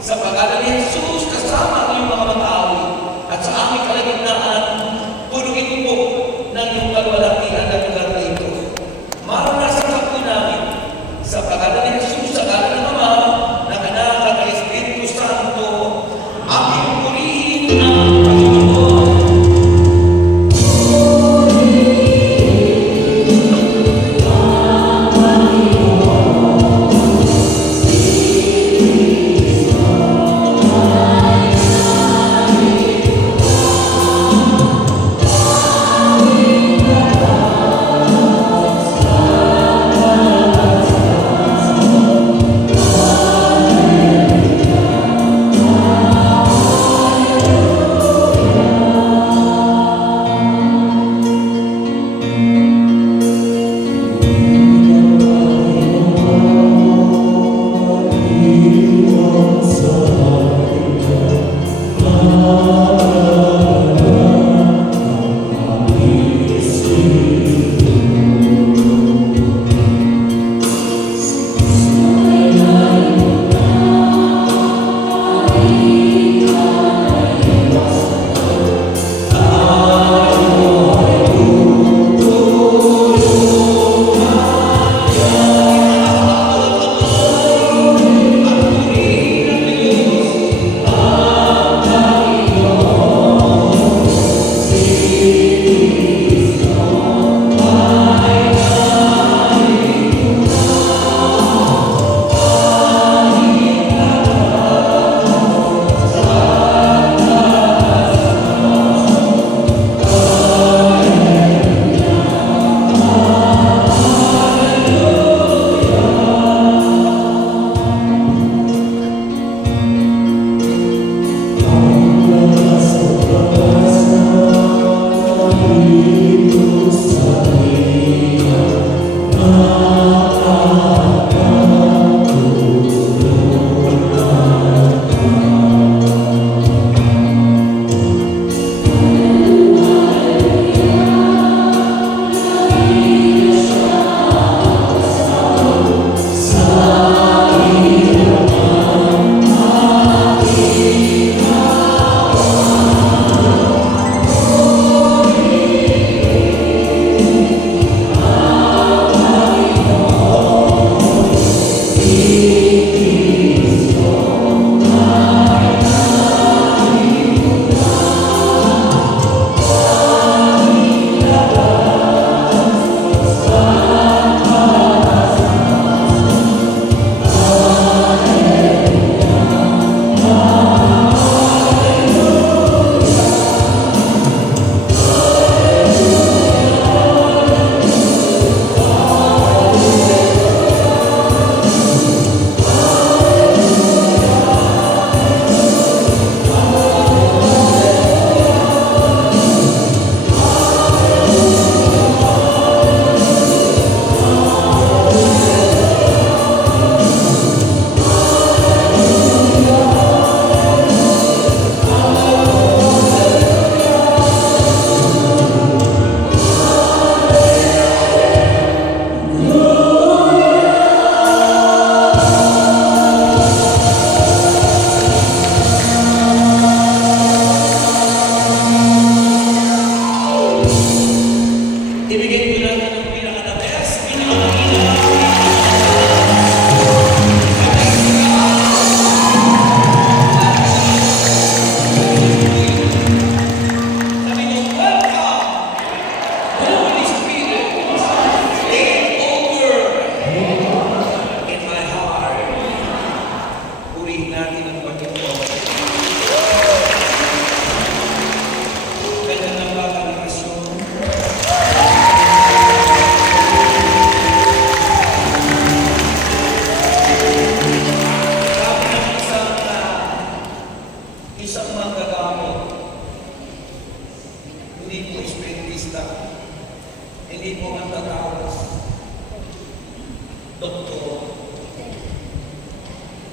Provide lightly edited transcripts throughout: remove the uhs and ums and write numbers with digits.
Sa pangalan ni Jesus, kasama ang iyong mga mag-awi. At sa aming kalagitnaan, punugin mo ng iyong kalwalatian na lugar dito. Maranasan ka po namin. Sa pangalan ni Jesus, sa pangalan ng Ama, ng Anak at ng Espiritu Santo, aming purihin ang Panginoon.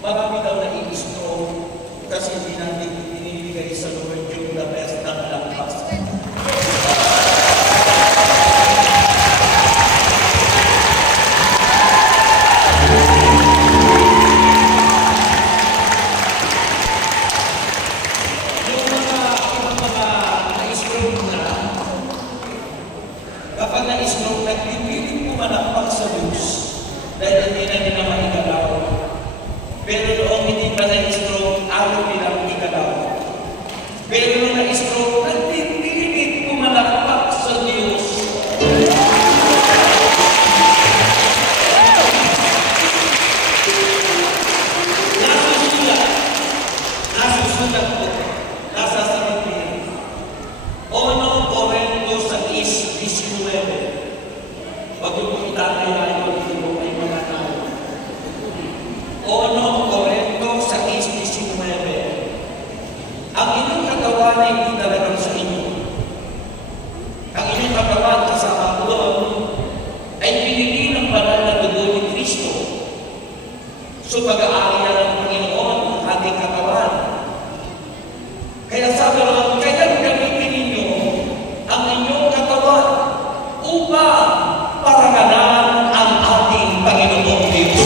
Marami daw nai-stroke kasi binibigay sa Lord yung the best na kalangkas. katawan na hindi talagang sa inyo. Ang inyong katawan kasama doon ay pinili ng banal na dugo ni Kristo. So pag-aari na ng Panginoon ang ating katawan. Kaya sabi ron, kaya gamitin ninyo ang inyong katawan upang paragalan ang ating Panginoong Diyos.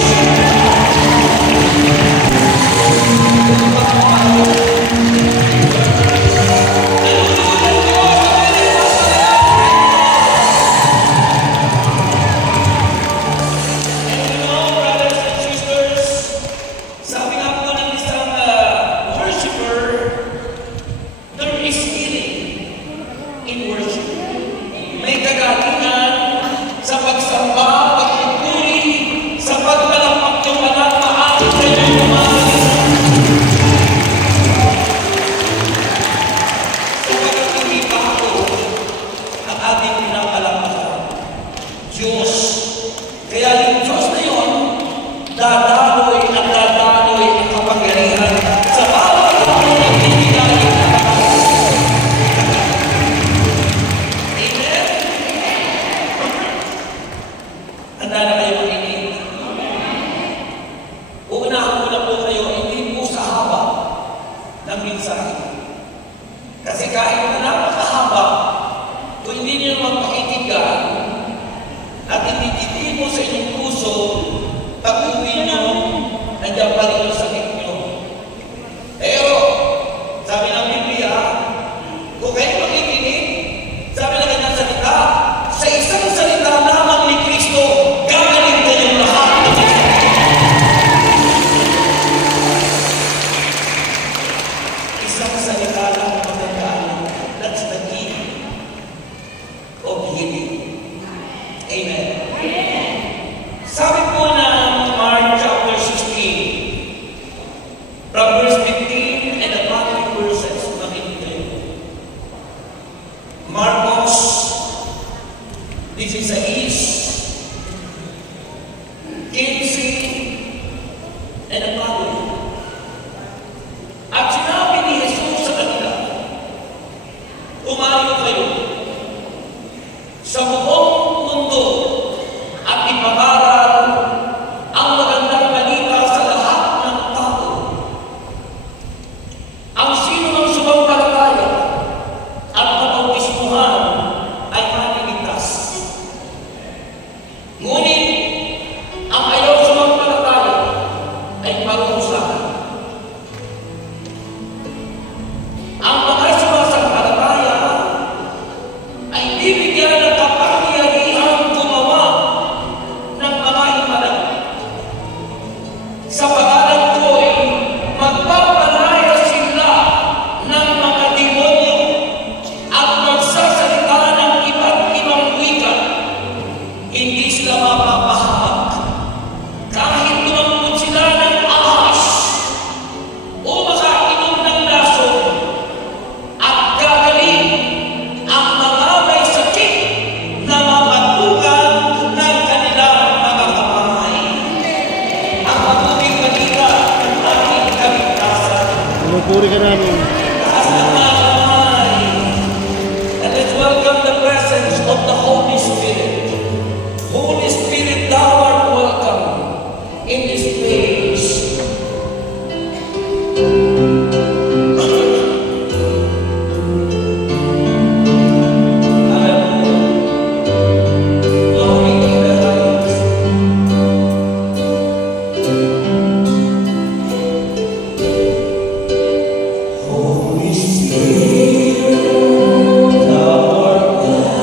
Puri ka namin. And let's welcome the presence of the Holy Spirit. Holy Spirit, thou art welcome in this place. Holy Spirit, thou art welcome.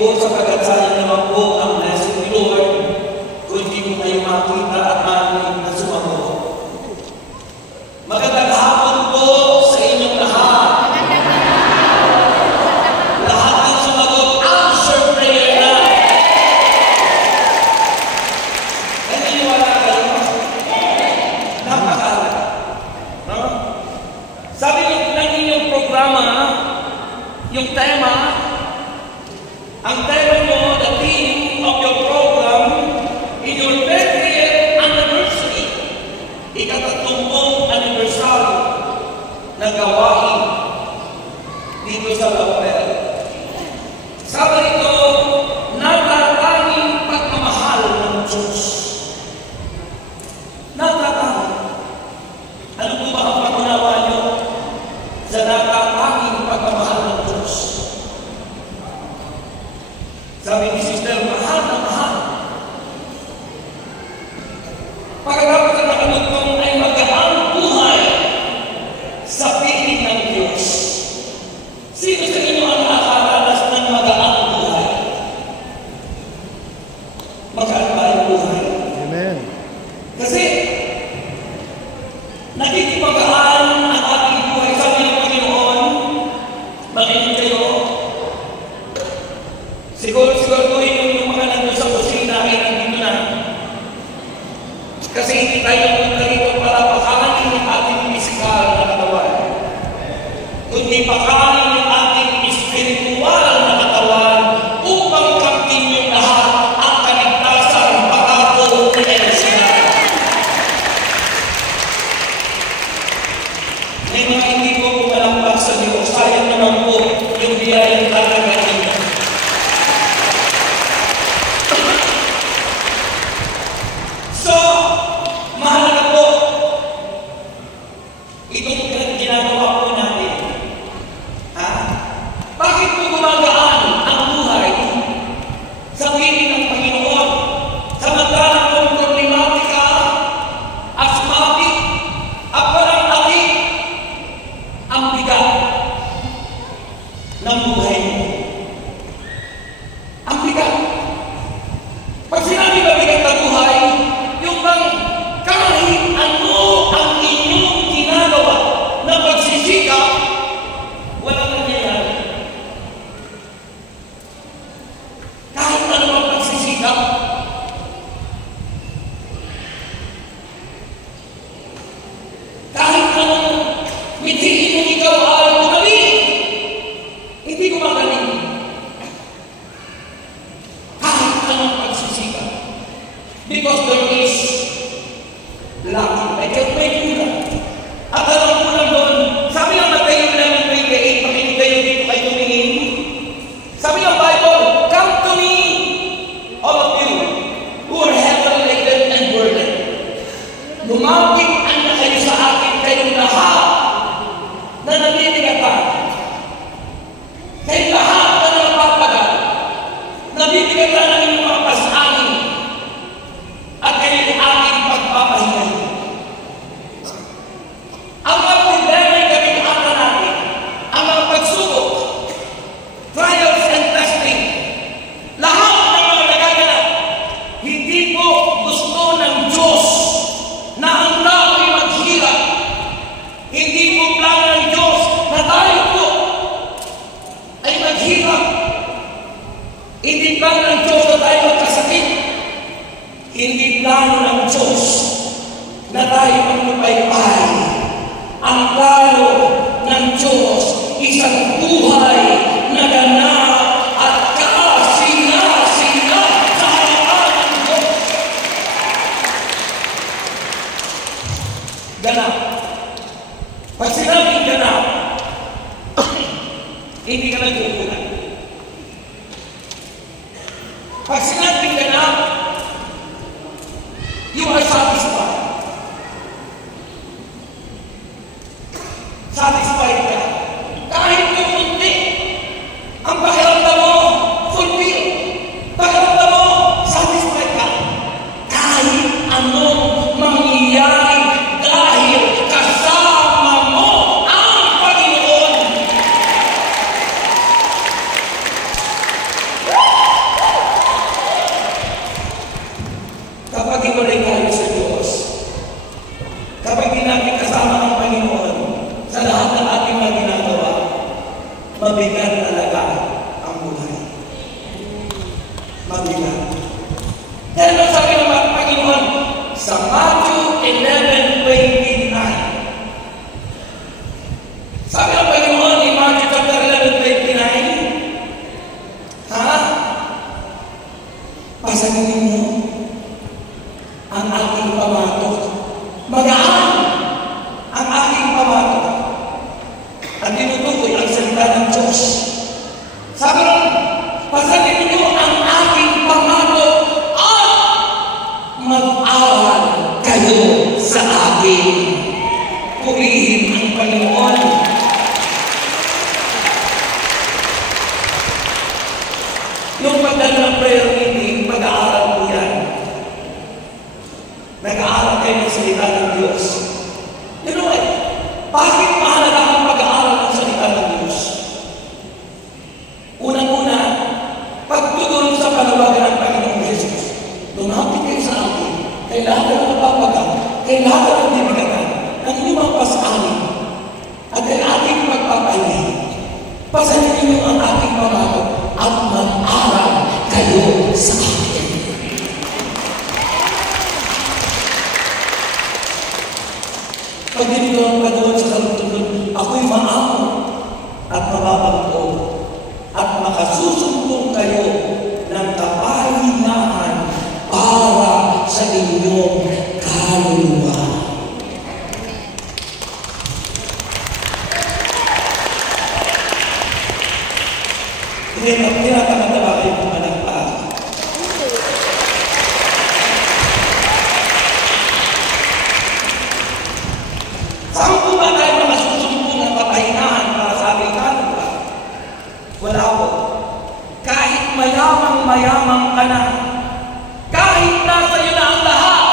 po sapagkat sayang naman po ang blessing ni Lord kung hindi ko kayo makita at marinig na sumagot. Magandang hapon po sa inyong lahat. Lahat ng sumagot, answer prayer na. Naniniwala kayo? Napakalaga. No? Sabi ng inyong programa, yung tema, ang tema nyo, the theme of your program, in your 30th anniversary, ika-30 anniversary ng gawain dito sa Laurel. Sabi nito, natatanging pagmamahal ng Diyos. Natatanging. Ano po ba ang pag-unawa nyo sa natatanging pagmamahal ng Diyos? Sabi ni Sister, mahal na mahal. Pagkatapos na nakalugtong ay magaang buhay sa piling ng Diyos. Sino sa inyo ang nakakaranas ng magaang buhay? Magaan ba ang buhay? Amen. Kasi nagiging magaan ang ating buhay. Sabi ng Panginoon, makinig kayo. Siguro yung mga nandun sa kusina ay nandito na. Kasi hindi tayo punta rito para pakanin yung ating pisikal na katawan. Kundi pakanin yung ating spiritual na katawan upang kamtin yung lahat ang kaligtasan pagkako ni Elsa. May mga hindi ko pumalakpak sa Diyos. Sayang naman po yung biyayang talaga ninyo. So, mahalaga po itong ginagawa po natin. Ha? Bakit po gumagaan ang buhay sa piling ng Panginoon? Samantalang kung problematika, asthmatic, at walang atik, ang bigat ng buhay mo. Ang bigat. Pag sinabi ba bigat na buhay, yung bang kahit ano ang inyong ginagawa na pagsisikap, walang nangyayari. Kahit ano ang pagsisikap, kahit anong mithiin mo ikaw ay gumaling, hindi gumagaling. Kahit anong pagsisikap. Because there is lacking. May kulang. At alam ko lang doon, sabi ng Mateo 11:28, makinig kayo dito kayo tumingin. Sabi ng Bible, come to me, all of you, who are heavily laden and burdened. Lumapit na kayo sa akin, kayong lahat na nabibigatan. Kayong lahat na napapagal. Nabibigatan ng inyong mga pasanin. At kayo'y aking pagpapahinay. Ang mga problema ay kabigatan natin, ang mga pagsubok, trials and testing, lahat ng mga nagaganap, hindi po gusto ng Diyos na ang tao ay maghirap. Hindi po plano ng Diyos na tayo po ay maghirap. Hindi plano ng Diyos na tayo magkasakit. Hindi plano ng Diyos na tayo magpapaypay. Ang plano ng Diyos, isang buhay na ganap at kasinga-singa sa harapan ng Diyos. Ganap. Pag sinabing ganap, hindi ka nagkukulan. Pag sinabing ganap, you are satisfied. Satisfied ka. Kahit kumunti, ang pakiramdam mo, fulfill. Pakiramdam mo, satisfied ka. Kahit anong mangyayari dahil kasama mo ang Panginoon. mabigat. Dahil ang sabi ng Panginoon sa Matthew 11:29. Sabi ng Panginoon in Matthew chapter 11:29, pasanin ninyo ang aking pamatok. Magaan ang aking pamatok. At tinutukoy ang salita ng Diyos. Sabi ron, pasanin ninyo ang aking pamatok at mag-aral kayo sa akin. Purihin ang Panginoon. Yung pagdala ng prayer meeting, pag-aaral po yan. Nag-aaral kayo ng salita ng Diyos. You know what? Bakit mahalaga ang pag-aaral ng salita ng Diyos? Unang-una, pagtutulong sa panawagan ng Panginoong Jesus. Lumapit kayo sa akin, kailangan ng napapagang, kailangan ng dibigatan, ng inyong pasanin, at ang ating pagpapahingi. Pasanin ninyo ang aking pamatok at mag-aral kayo sa akin. Pag dinigawang ka doon sa kalutulog, ako'y maamo at mababangko at makasusumbong kayo ng kapahingahan para sa inyong kaluluwa. Tinatamad na ba kayo pumalagpak? Saan po ba tayo mga susumbong ng kapahingahan para sa ating kaluluwa? Wala po. Kahit mayamang-mayamang ka na, kahit nasa iyo na ang lahat,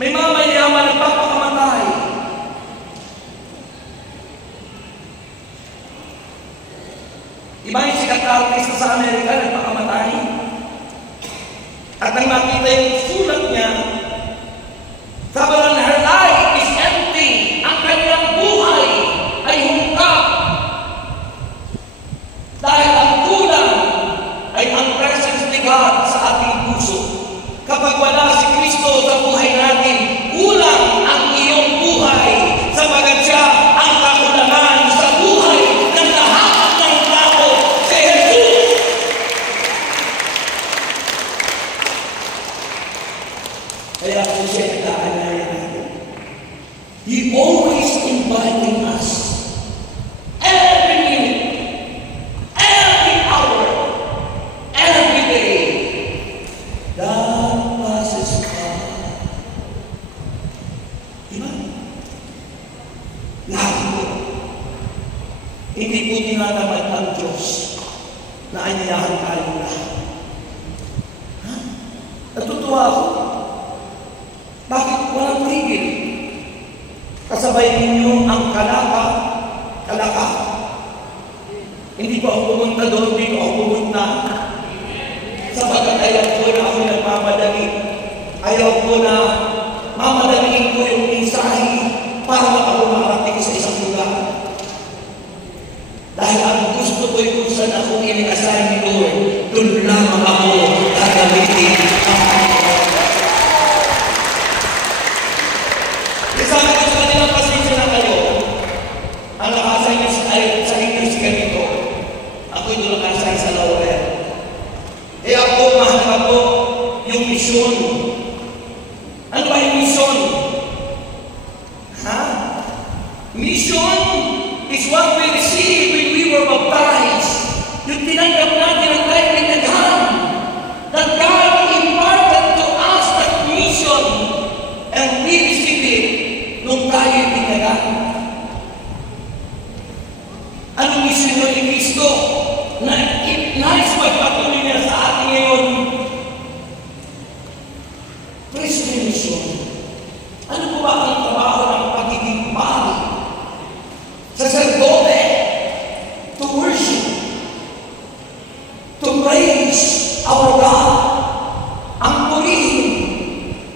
may mga mayaman na papakamatay. Iba yung sikat na artista sa Amerika, nagpakamatay. At nang makita yung sulat niya, sabi na, her life is empty. Ang kanyang buhay ay hungkap. Dahil ang kulang ay ang presence ni God sa ating puso. Kapag wala si Kristo sa buhay natin, kulang ang iyong buhay sapagat siya ang kakulangan sa buhay ng lahat ng tao. Si Jesus! Kaya kung siya nag-aanaya natin, He always inviting us every minute, every hour, every day. That passes by. Diba? Lagi po. Hindi po tinatamad ang Diyos na anyayahan tayo lahat. Natutuwa ako. Bakit walang tigil? Kasabay ninyo ang kalaka. Hindi pa ako pumunta doon, hindi pa ako pumunta. Sabagat ayaw ko na ako nagmamadali. Ayaw ko na mamadaliin ko yung mensahe para ako makarating sa isang lugar. Dahil ang gusto ko yung kung saan ako in-assign ni Lord, doon lamang ako gagamitin ang Panginoon. Sabi ko sa kanilang pasensya na kayo, ang nakasay sa inyo si ganito, ako'y doon nakasay sa Laurel. Eh ako, mahalaga po yung misyon. Ano ba yung misyon? Mission is what we received when we were baptized. Yung tinanggap natin ang tayo pinaghan. That God imparted to us that mission and we received it nung tayo pinaghan. Anong mission ni Kristo? Na nais magpatuloy niya sa atin ngayon. Kristo mission. Ano po ba ang trabaho ng pagiging pari? Sacerdote, to worship, to praise our God, ang purihin,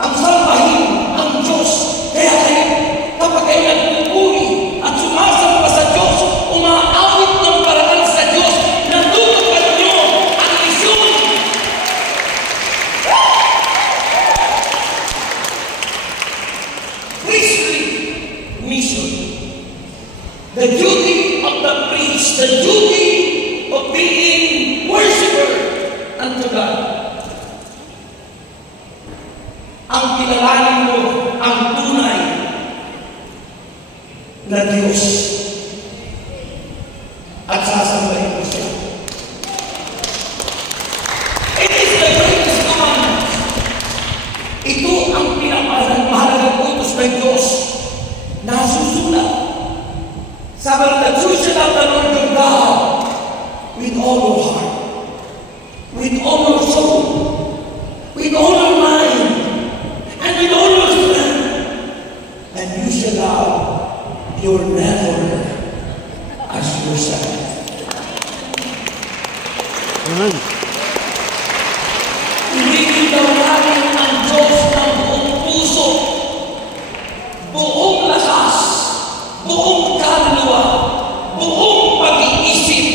ang sambahin, ang Diyos. Kaya kayo, kapag kayo nagpupuri at sumasamba sa Diyos, umaawit ng paraan sa Diyos, unto God. Ang kilalanin mo ang tunay na Diyos at sasambahin mo siya. It is the greatest commandment. Ito ang pinamahalagang utos ng Diyos na susulat. Sabi that you shall love the Lord your God with all your heart, with all your soul, with all your mind, and with all your strength. And you shall love your neighbor as yourself. Amen. Ibigin daw natin ang Diyos ng buong puso, buong lakas, buong kaluluwa, buong pag-iisip.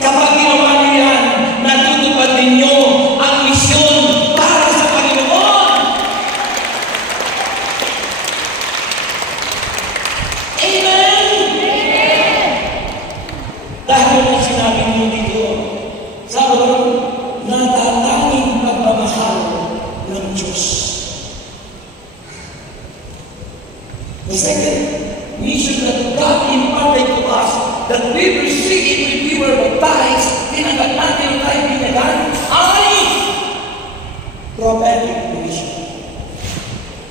Kapag ginawa niyo yan, natutupad ninyo ang misyon para sa Panginoon. Amen! Dahil ang sinabi niyo dito, sabi ko, natatanging pagmamahal ng Diyos. The second mission that God imparted to us, that we received when we were baptized, tinagat natin tayo binagan, ay prophetic mission.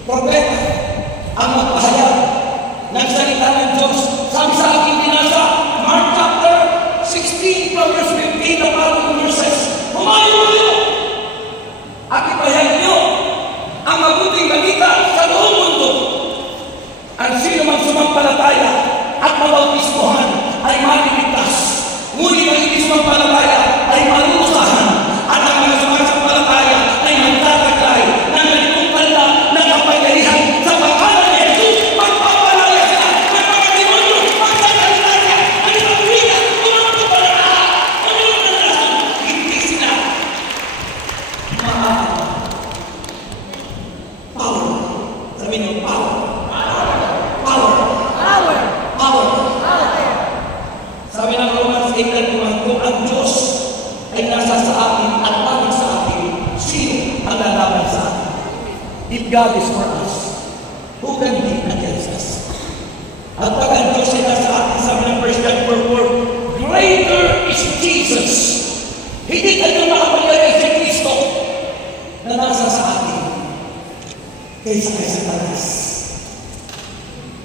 Propeta ang magpahayag ng salita ng Diyos. Sabi sa aking binasa, Mark chapter 16 from verse 15 the following verses, humayo kayo at ipahayag niyo ang mabuting balita sa buong mundo. Ang sino mang sumampalataya at mabautismuhan ay maliligtas. Ngunit ang hindi sumampalataya ay marurusahan. At ang mga sumampalataya ay magtataglay ng ganitong banda ng kapangyarihan sa pangalan ni Jesus. Magpapalaya sila ng mga demonyo, magsasalita siya, ang ibang wika, umangkabalala, hindi sila power. Sabi niyo, power. Sabi ng Romans 8:1, kung ang Diyos ay nasa sa atin at bakit sa atin, sino ang lalaban sa atin? If God is for us, who can be against us? At pag ang Diyos ay nasa atin, sabi ng 1 John 4:4, greater is Jesus. Hindi tayo makapagyari si Kristo na nasa sa atin kaysa kay Satanas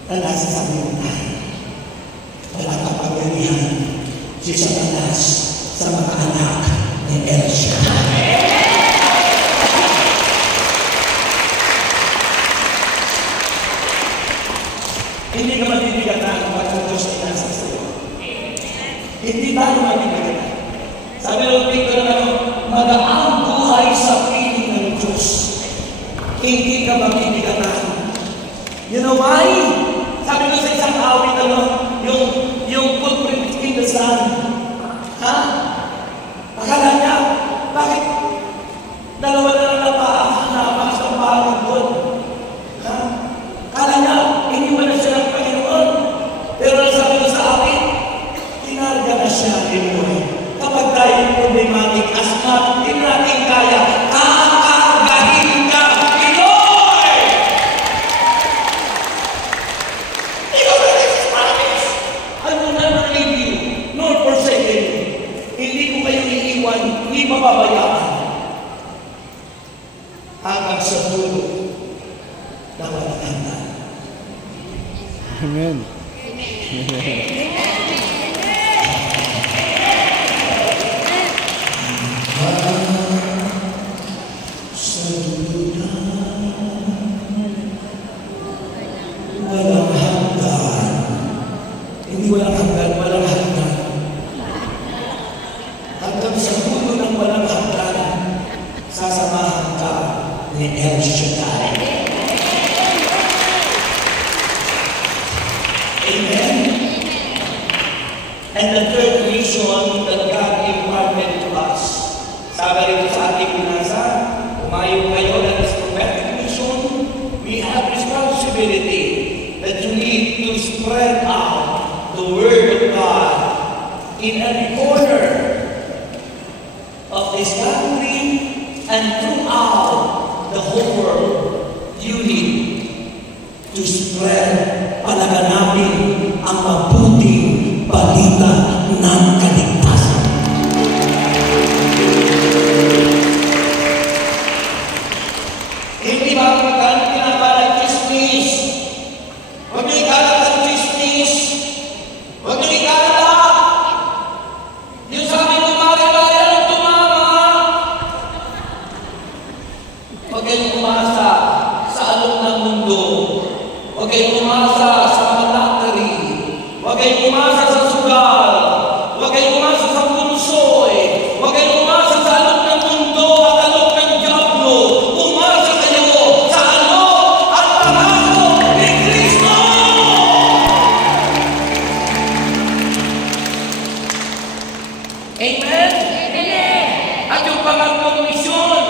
na nasa sa atin tayo. Wala kapangyarihan si Satanas sa mga anak ni El Shaddai. Hindi ka mabibigatan kapag ang Diyos ay nasa sa iyo. Hindi tayo mabibigatan. Sabi ng Victor na mag-aang buhay sa piling ng Diyos. Hindi ka mabibigatan. You know why? Sabi ko sa isang awit, yung footprint in the sun. Ha? Akala niya, bakit dalawa na lang napakas ng pangod doon? Ha? Akala niya, hindi mo na siya ng Panginoon. Pero sabi ko sa akin, tinarga na siya anyway. Kapag tayo problematic, as not, hindi natin kaya, kakargahin ka, Pinoy! I will never leave you, nor forsake you. Hindi ko kayo iiwan, hindi mababayaan. Hanggang sa dulo na walang hanggan. Amen. Sa dulo na walang hanggan. Hindi walang hanggan, walang hanggan. Hanggang sa dulo ng walang hanggan, sasamahan ka ni El Shaddai. Amen? And the third mission that God imparted to us, sabi rin sa ating binasa, umayo kayo na this prophetic mission, we have responsibility that you need to spread out the Word of God in every corner of this country, ang mabuting balita ng kaligtasan. Hindi ba magkano pinapala chismis? Huwag niyo ikalat ang chismis. Huwag niyo ikalat. Yung sabi mo, mari-mari ang tumama. Huwag kayong umasa sa alok ng mundo. Huwag kayong umasa sa mga lottery. Huwag kayong umasa sa sugal. Huwag kayong umasa sa punsoy. Huwag kayong umasa sa alok ng mundo at alok ng diablo. Umasa kayo sa alok at pangako ni Kristo! Amen? Amen! At yung pangatlong misyon,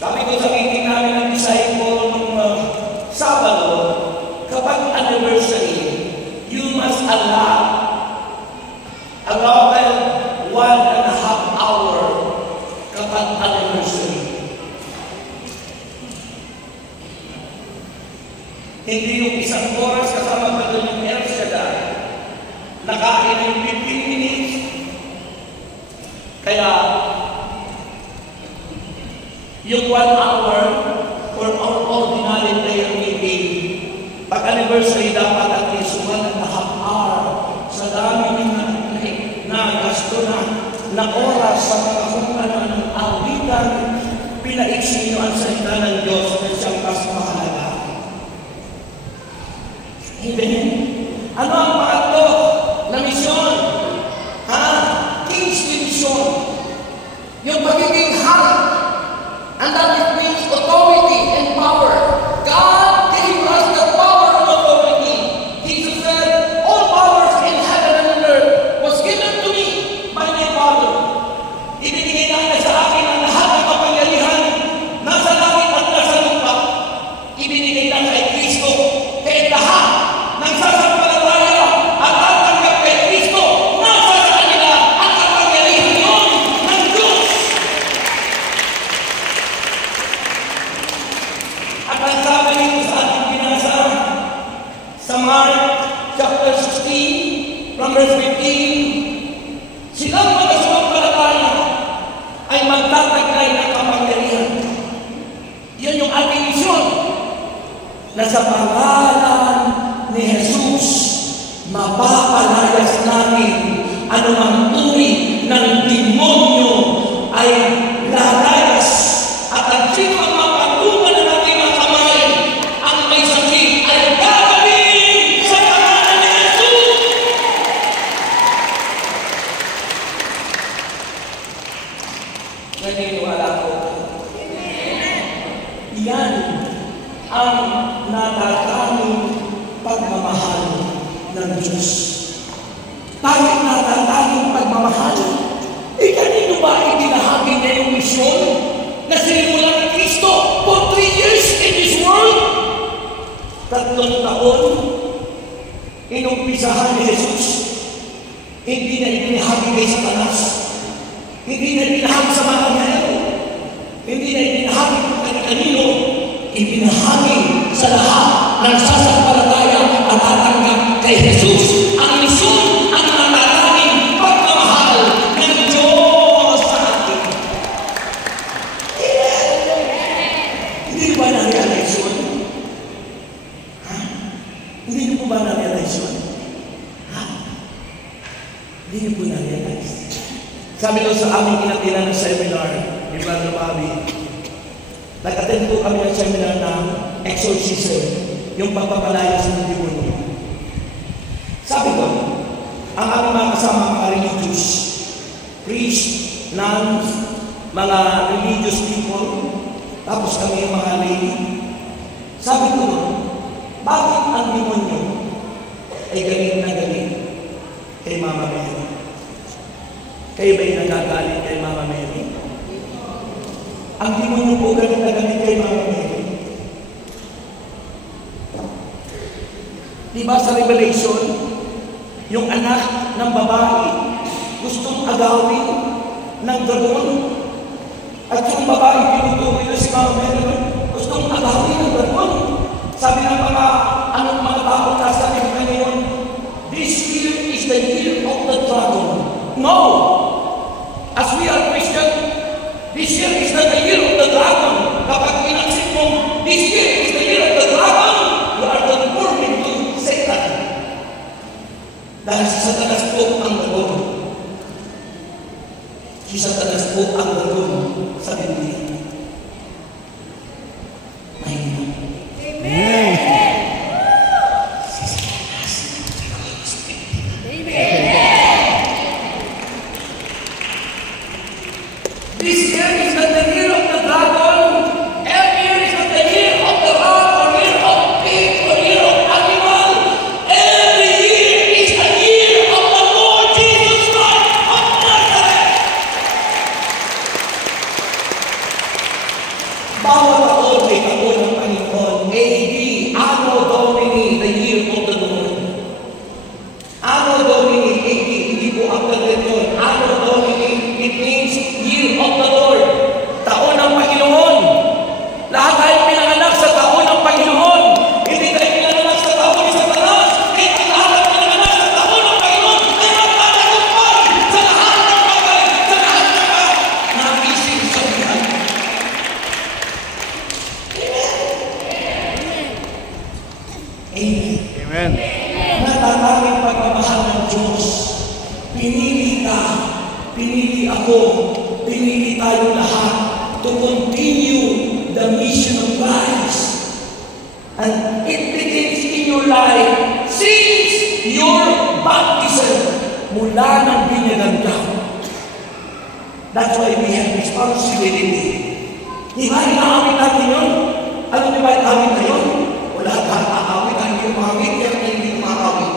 sabi ko sa meeting namin ng disciple nung Sabado, kapag anniversary, you must allow 1.5 hour kapag anniversary. Hindi yung isang oras kasama pa doon yung El Shaddai. Nakain yung 15 minutes. Kaya, yung 1 hour for our ordinary prayer meeting, pag anniversary dapat at least 1.5 hour sa dami na gasto na oras sa mga kumana ng awitan, pinaiksi nyo ang salita ng Diyos na siyang mas mahalaga. Amen? Ano ang pangatlo na misyon? King's mission. Yung pagiging hari. And that means authority and power. God gave us the power and authority. Jesus said, all powers in heaven and on earth was given to me by my Father. Ibinigay na sa akin ang lahat ng kapangyarihan nasa langit at nasa lupa. Ibinigay na kay Kristo. Kaya lahat ng sasampalataya at tatanggap kay Kristo, nasa sa kanila ang kapangyarihan yun ng Diyos. At ang sabi nito sa ating binasa sa Mark chapter 16 from verse 15, silang mga sumampalataya ay magtataglay ng kapangyarihan. Yan yung ating misyon, na sa pangalan ni Jesus mapapalayas natin anumang uri ng demonyo ay lalayas, at ang sino ang mapatungan ng ating mga kamay ang may sakit ay gagawin sa pangalan ni Jesus. Naniniwala ko. Yan ang natatanging pagmamahal ng Diyos. Bakit natatanging pagmamahal? Kanino ba itinahagi niya yung misyon na sinimulan ni Kristo for 3 years in this world? 3 taon, inumpisahan ni Jesus. Hindi na ibinahagi kay Satanas. Hindi na ibinahagi sa mga mayroon. Hindi na ibinahagi kay kanino. Ibinahagi sa lahat ng sasampalataya at tatanggap kay Jesus. Ang misyon ang natatanging pagmamahal ng Diyos sa atin. Hindi ba na-realize yun? Hindi niyo po ba na-realize yun? Hindi niyo po na-realize. Sabi ko sa aming inatinan ng seminar ni Brother Bobby, nag-attend po kami ng seminar ng exorcism, yung pagpapalayas ng demonyo. Sabi ko, ang aming mga kasama, mga religious, priest, nuns, mga religious people, tapos kami yung mga lady. Sabi ko, bakit ang demonyo ay galit na galit kay Mama Mary? Kayo ba'y nagagalit kay Mama Mary? Ang demonyo po galit na galit kay Mama Mary. Diba sa Revelation, yung anak ng babae gustong agawin ng dragon, at yung babae pinutuloy na si Mama Mary gustong agawin ng dragon. Sabi ng mga anong mga tao nasa kanya No! As we are Christian, this year is not the year of the dragon. Kapag pinaksin mo, this year is the year of the dragon, you are conforming to Satan. Dahil si Satanas po ang dragon. Si Satanas po ang dragon sa Biblia. Mahina. Amen. Si Satanas. This year is not the year of the dragon. Every year is not the year of the rat or year of pig or year of animal. Every year is the year of the Lord Jesus Christ of Nazareth. Bawat taon may taon ng Panginoon. AD, Anno Domini, the year of the Lord. Anno Domini, AD, hindi po ang yun. Anno Domini, it means year of the Lord. Taon ng Panginoon. Lahat tayo pinanganak sa taon ng Panginoon. Hindi tayo pinanganak sa taon ni Satanas. Kaya lahat pinanganak sa taon ng Panginoon ay magpapatagumpay sa lahat ng bagay, sa lahat ng naisip sa buhay. Amen. Amen. Natataming pagmamahal ng Diyos. Pinili ka, pinili ako, pinili tayo lahat to continue the mission of Christ. And it begins in your life since your baptism mula ng binyagan ka. That's why we have responsibility. Di ba inaawit natin yun? Ano di ba inaawit na yun? Wala kang aawit, hindi umawit, kaya hindi umawit.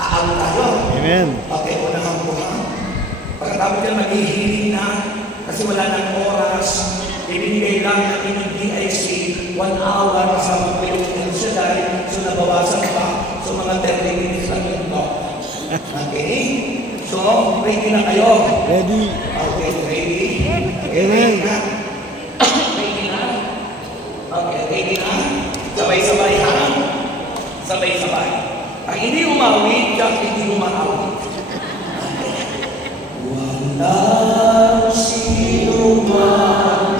Aawit tayo. Amen. Okay, unang buha. Pagkatapos yan, maghihiling na kasi wala ng oras. Ibinigay lang natin yung DIC 1 hour kasama ko yung LCDI. So, nabawasan pa. So, mga 30 minutes lang yung talk. Okay? So, ready na kayo? Ready. Okay, ready? Amen. Ready na? Okay, ready na? Sabay-sabay ha? Sabay-sabay. Pag hindi umawit, siya hindi umawit. Walang sino man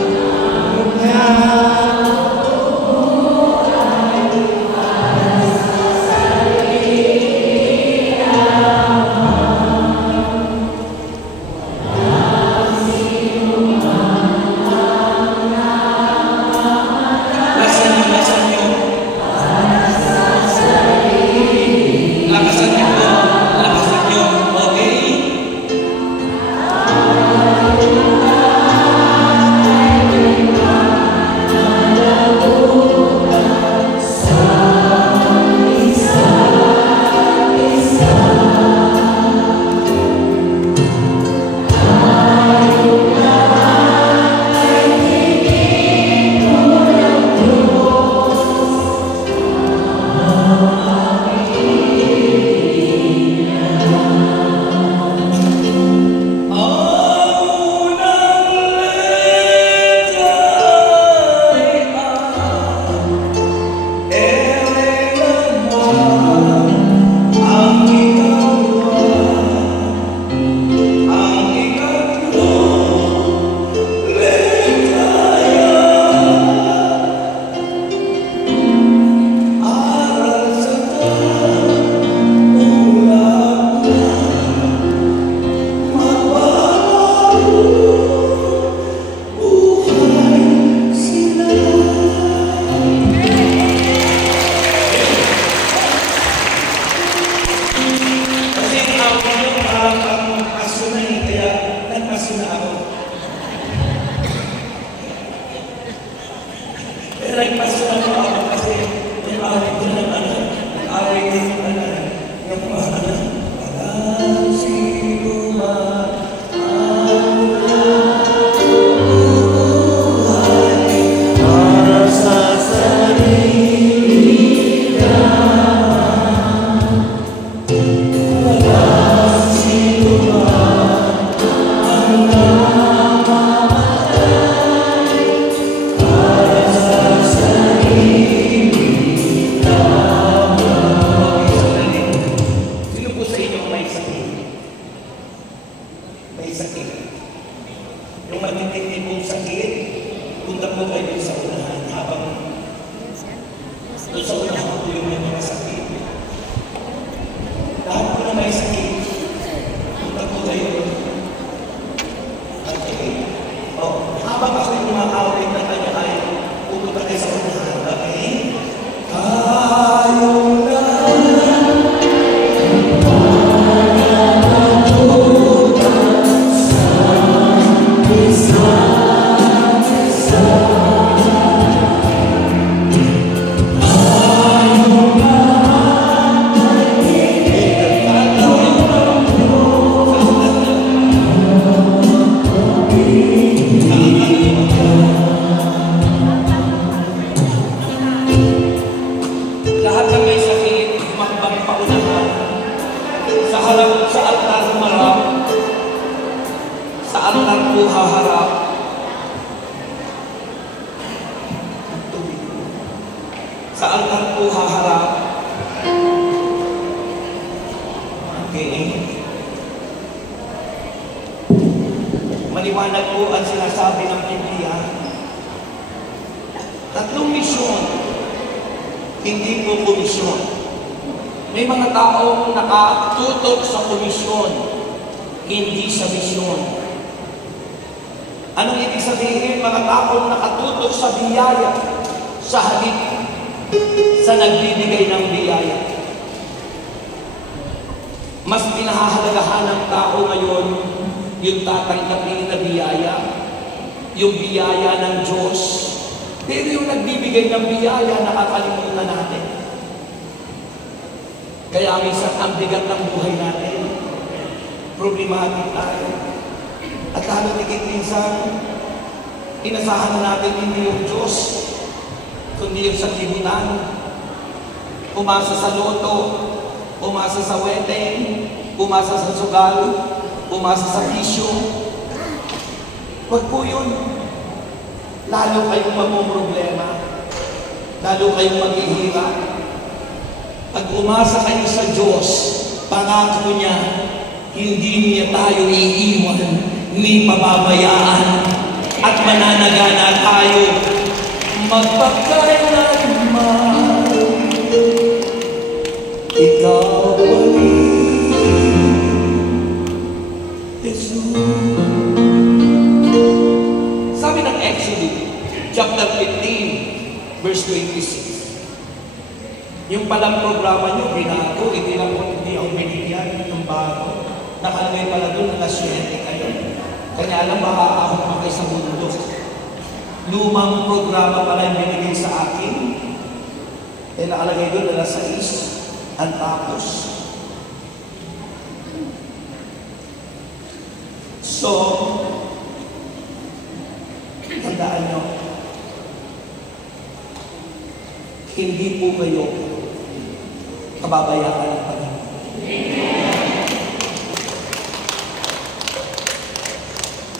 sakit. Yung matitindi pong sakit, punta po kayo sa unahan habang doon sa unahan po yung may mga sakit. Lahat po na may sakit, punta po kayo. Okay. Habang ako yung mga awit na kanya ay pupunta kayo sa unahan. Okay? Tayo na. Maliwanag po ang sinasabi ng Biblia. Tatlong misyon, hindi po komisyon. May mga taong nakatutok sa komisyon, hindi sa misyon. Anong ibig sabihin? Mga taong nakatutok sa biyaya, sa halip, sa nagbibigay ng biyaya. Mas pinahahalagahan ng tao ngayon yung tatanggapin na biyaya, yung biyaya ng Diyos. Pero yung nagbibigay ng biyaya, nakakalimutan natin. Kaya minsan ang bigat ng buhay natin, problematic tayo. At lalo tigit minsan, inasahan natin hindi yung Diyos, kundi yung sanlibutan. Umasa sa loto, umasa sa wedding, umasa sa sugal, umasa sa bisyo. Huwag po yun. Lalo kayong mamumroblema. Lalo kayong maghihirap. Pag umasa kayo sa Diyos, pangako niya, hindi niya tayo iiwan, ni pababayaan, at mananagana tayo magpagkailanman. Ikaw pa rin, Jesus. Sabi ng Exodus, chapter 15, verse 26. Yung palang programa nyo, binago, hindi ako binigyan ng bago. Nakalagay pala doon na nasyente kayo. Kanya alam, makakahon pa kayo sa mundo. Lumang programa pala yung binigay sa akin. Eh, nakalagay doon na 6 ang tapos. So, tandaan nyo, hindi po kayo kababayaan ng Panginoon.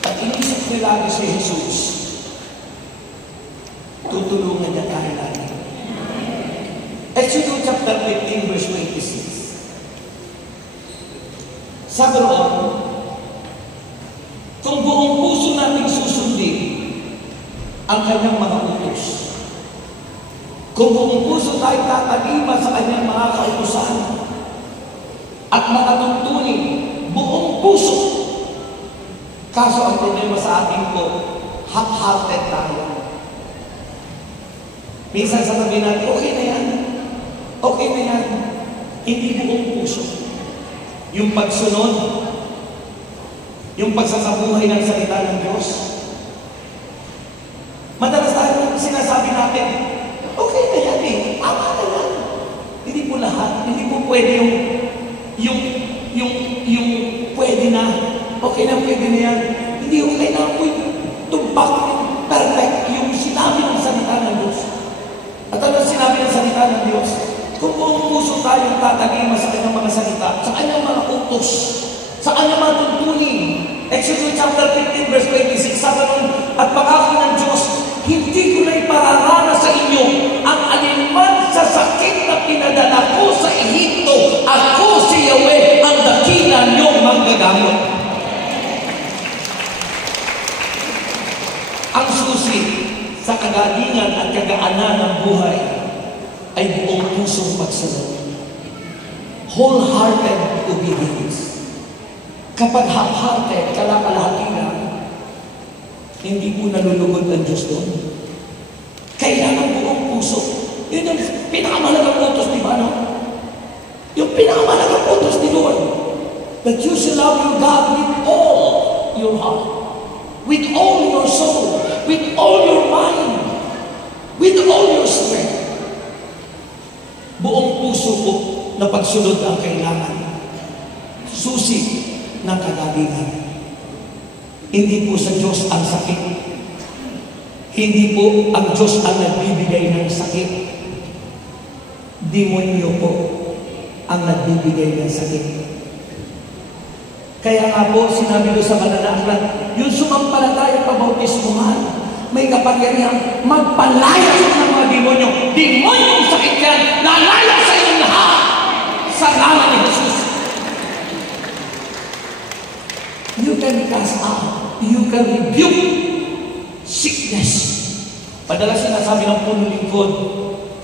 At inisip niyo lagi si Jesus, tutulungan niya tayo lagi. Exodus chapter 15 verse 26. Sabi roon, kung buong puso nating susundin ang kanyang mga utos, kung buong puso tayo tatalima sa kanyang mga kautusan at makatuntunin buong puso. Kaso ang problema sa atin po, half-hearted tayo. Minsan sasabihin natin, okay na yan. Okay na yan. Hindi buong puso. Yung pagsunod, yung pagsasabuhay ng salita ng Diyos. Madalas tayo sinasabi natin, okay na yan eh. Tama na yan. Hindi po lahat. Hindi po pwede yung pwede na. Okay na, pwede na yan. Hindi okay na po yung tumpak, perfect, yung sinabi ng salita ng Diyos. At ano sinabi ng salita ng Diyos? Kung buong puso tayong tatalima sa kanyang mga salita, sa kanyang mga utos, sa kanyang mga tuntunin. Exodus chapter 15 verse 26, sabi nun, at pangako ng Diyos, hindi ko na ipararana sa inyo ang alinman sa sakit na pinadala ko sa Ehipto. Ako si Yahweh, ang dakila niyong manggagamot. kagalingan at kagaanan ng buhay ay buong pusong pagsunod. Wholehearted obedience. Kapag half-hearted, kalahati lang, hindi po nalulugod ang Diyos doon. Kailangan buong puso. Yun yung pinakamahalagang utos, di ba, no? Yung pinakamahalagang utos ni Lord. That you shall love your God with all your heart, with all your soul, with all your mind, with all your strength. Buong puso po na pagsunod ang kailangan. Susi ng kagalingan. Hindi po sa Diyos ang sakit. Hindi po ang Diyos ang nagbibigay ng sakit. Demonyo po ang nagbibigay ng sakit. Kaya nga po, sinabi doon sa banal na aklat, yung sumampalataya pabautismuhan, may kapangyarihan magpalaya sa mga demonyo. Demonyong sakit yan, lalaya sa inyong lahat sa naman ni Jesus. You can cast out, you can rebuke sickness. Padalas sinasabi ng puno lingkod,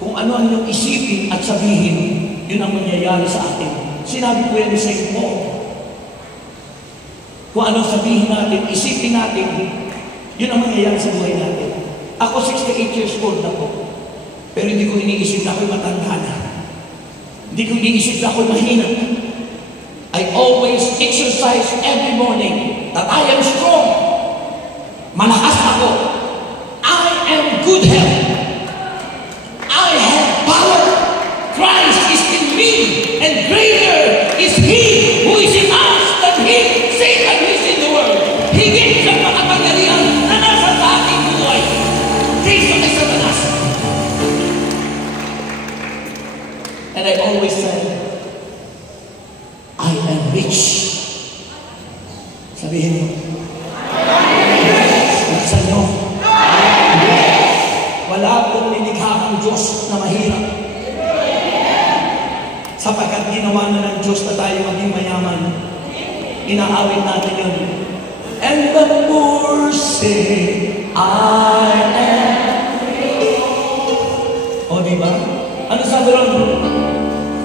kung ano ang inyong isipin at sabihin, yun ang mangyayari sa atin. Sinabi ko yan sa inyo. Kung anong sabihin natin, isipin natin, yun ang mangyayari sa buhay natin. Ako 68 years old na po. Pero hindi ko iniisip na ako'y matanda na. Hindi ko iniisip na ako'y mahina. I always exercise every morning that I am strong. Malakas ako. I am good health. I have power. Christ is in me, and greater is He who is in us than Satan who is in the world. Higit sa makapangyarihan na nasa sa ating buhay. Kristo ay Satanas. And I always say, I am rich. Sabihin niyo. Buksan niyo. Wala pong nilikha ang Diyos na mahirap. Sapagkat ginawa na ng Diyos na tayo maging mayaman. Inaawit natin yun. And the poor say, I am rich. O, diba? Ano sabi ron?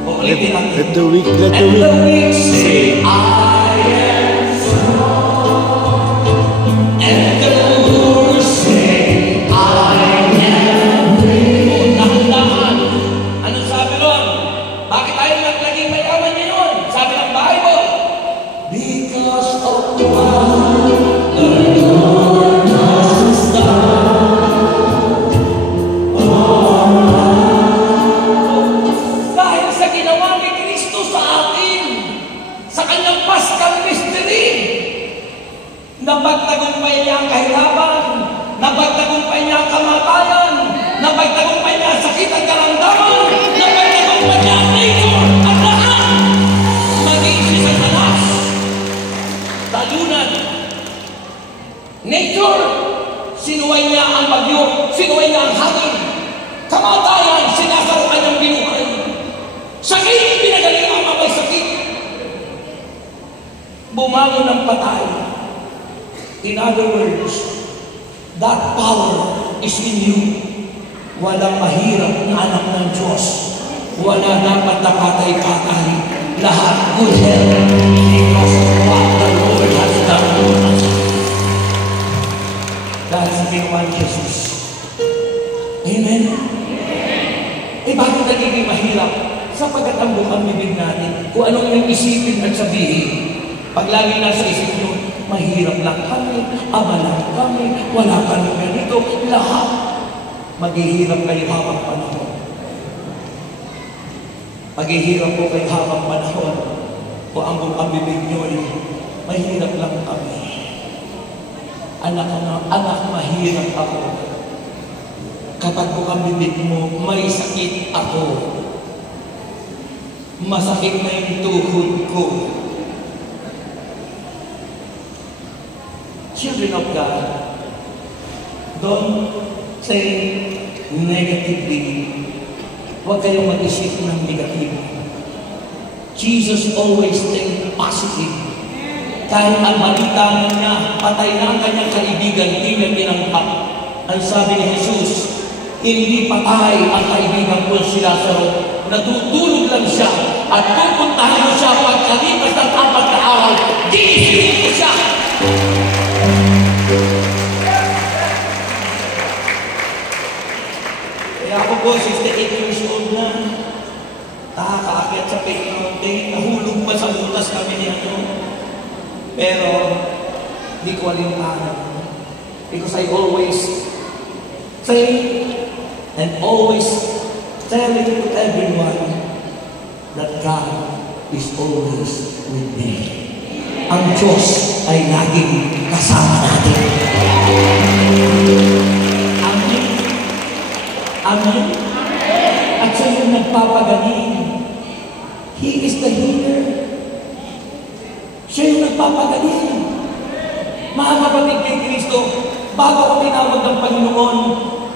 O, ulitin natin. Let the weak say, I am strong. And the poor say, I am rich. O, dahan-dahan. Ano sabi ron? Bakit tayo naglaging mayaman niya yun? Sabi ng Bible, because of what the Lord has done. Dahil sa ginawa ni Kristo sa atin, sa kanyang Paschal mystery, napagtagumpay niya ang kahirapan, napagtagumpay niya ang kamatayan, napagtagumpay niya ang sakit at karamdaman, napagtagumpay niya ang nature at lahat. Maging si Satanas, talunan. Nature, sinuway niya ang bagyo, sinuway niya ang hangin. Kamatayan, sinasaro kanyang binuhay. Sakit, pinagaling ang may sakit. Bumangon ng patay. In other words, that power is in you. Walang mahirap na anak ng Diyos. Wala dapat na patay-patay. Lahat good health because of what the Lord has done to us. Dahil sa ginawa ni Jesus. Amen? Eh bakit nagiging mahirap? Sapagkat ang bukang bibig natin, kung anong yung isipin at sabihin, pag lagi nasa isip nyo, mahirap lang kami, abala kami, wala kami ganito, lahat. Maghihirap kayo habang panahon. Maghihirap po kayo habang panahon. Kung ang bukang bibig nyo ay mahirap lang kami. Anak, mahirap ako. Kapag bukang bibig mo, may sakit ako. Masakit na yung tuhod ko. Children of God, don't say negatively. Huwag kayong mag-isip ng negative. Jesus always think positive. Kahit ang balita niya, patay na ang kanyang kaibigan, hindi niya tinanggap. ang sabi ni Jesus, hindi patay ang kaibigan ko si Lazaro. Natutulog lang siya at pupuntahan mo siya pagkalipas ng 4 na araw. Gigisingin ko siya. Kaya ako po, 68 years old na. Nakakaakyat sa Faith Mountain. Nahulog pa sa butas kami ni ano. Pero, di ko alintanan. Because I always say, and always telling to everyone that God is always with me. Ang Diyos ay laging kasama natin. Amen. Amen. At siya yung nagpapagaling. He is the healer. Siya yung nagpapagaling. Mga kapatid kay Kristo, bago ako tinawag ng Panginoon,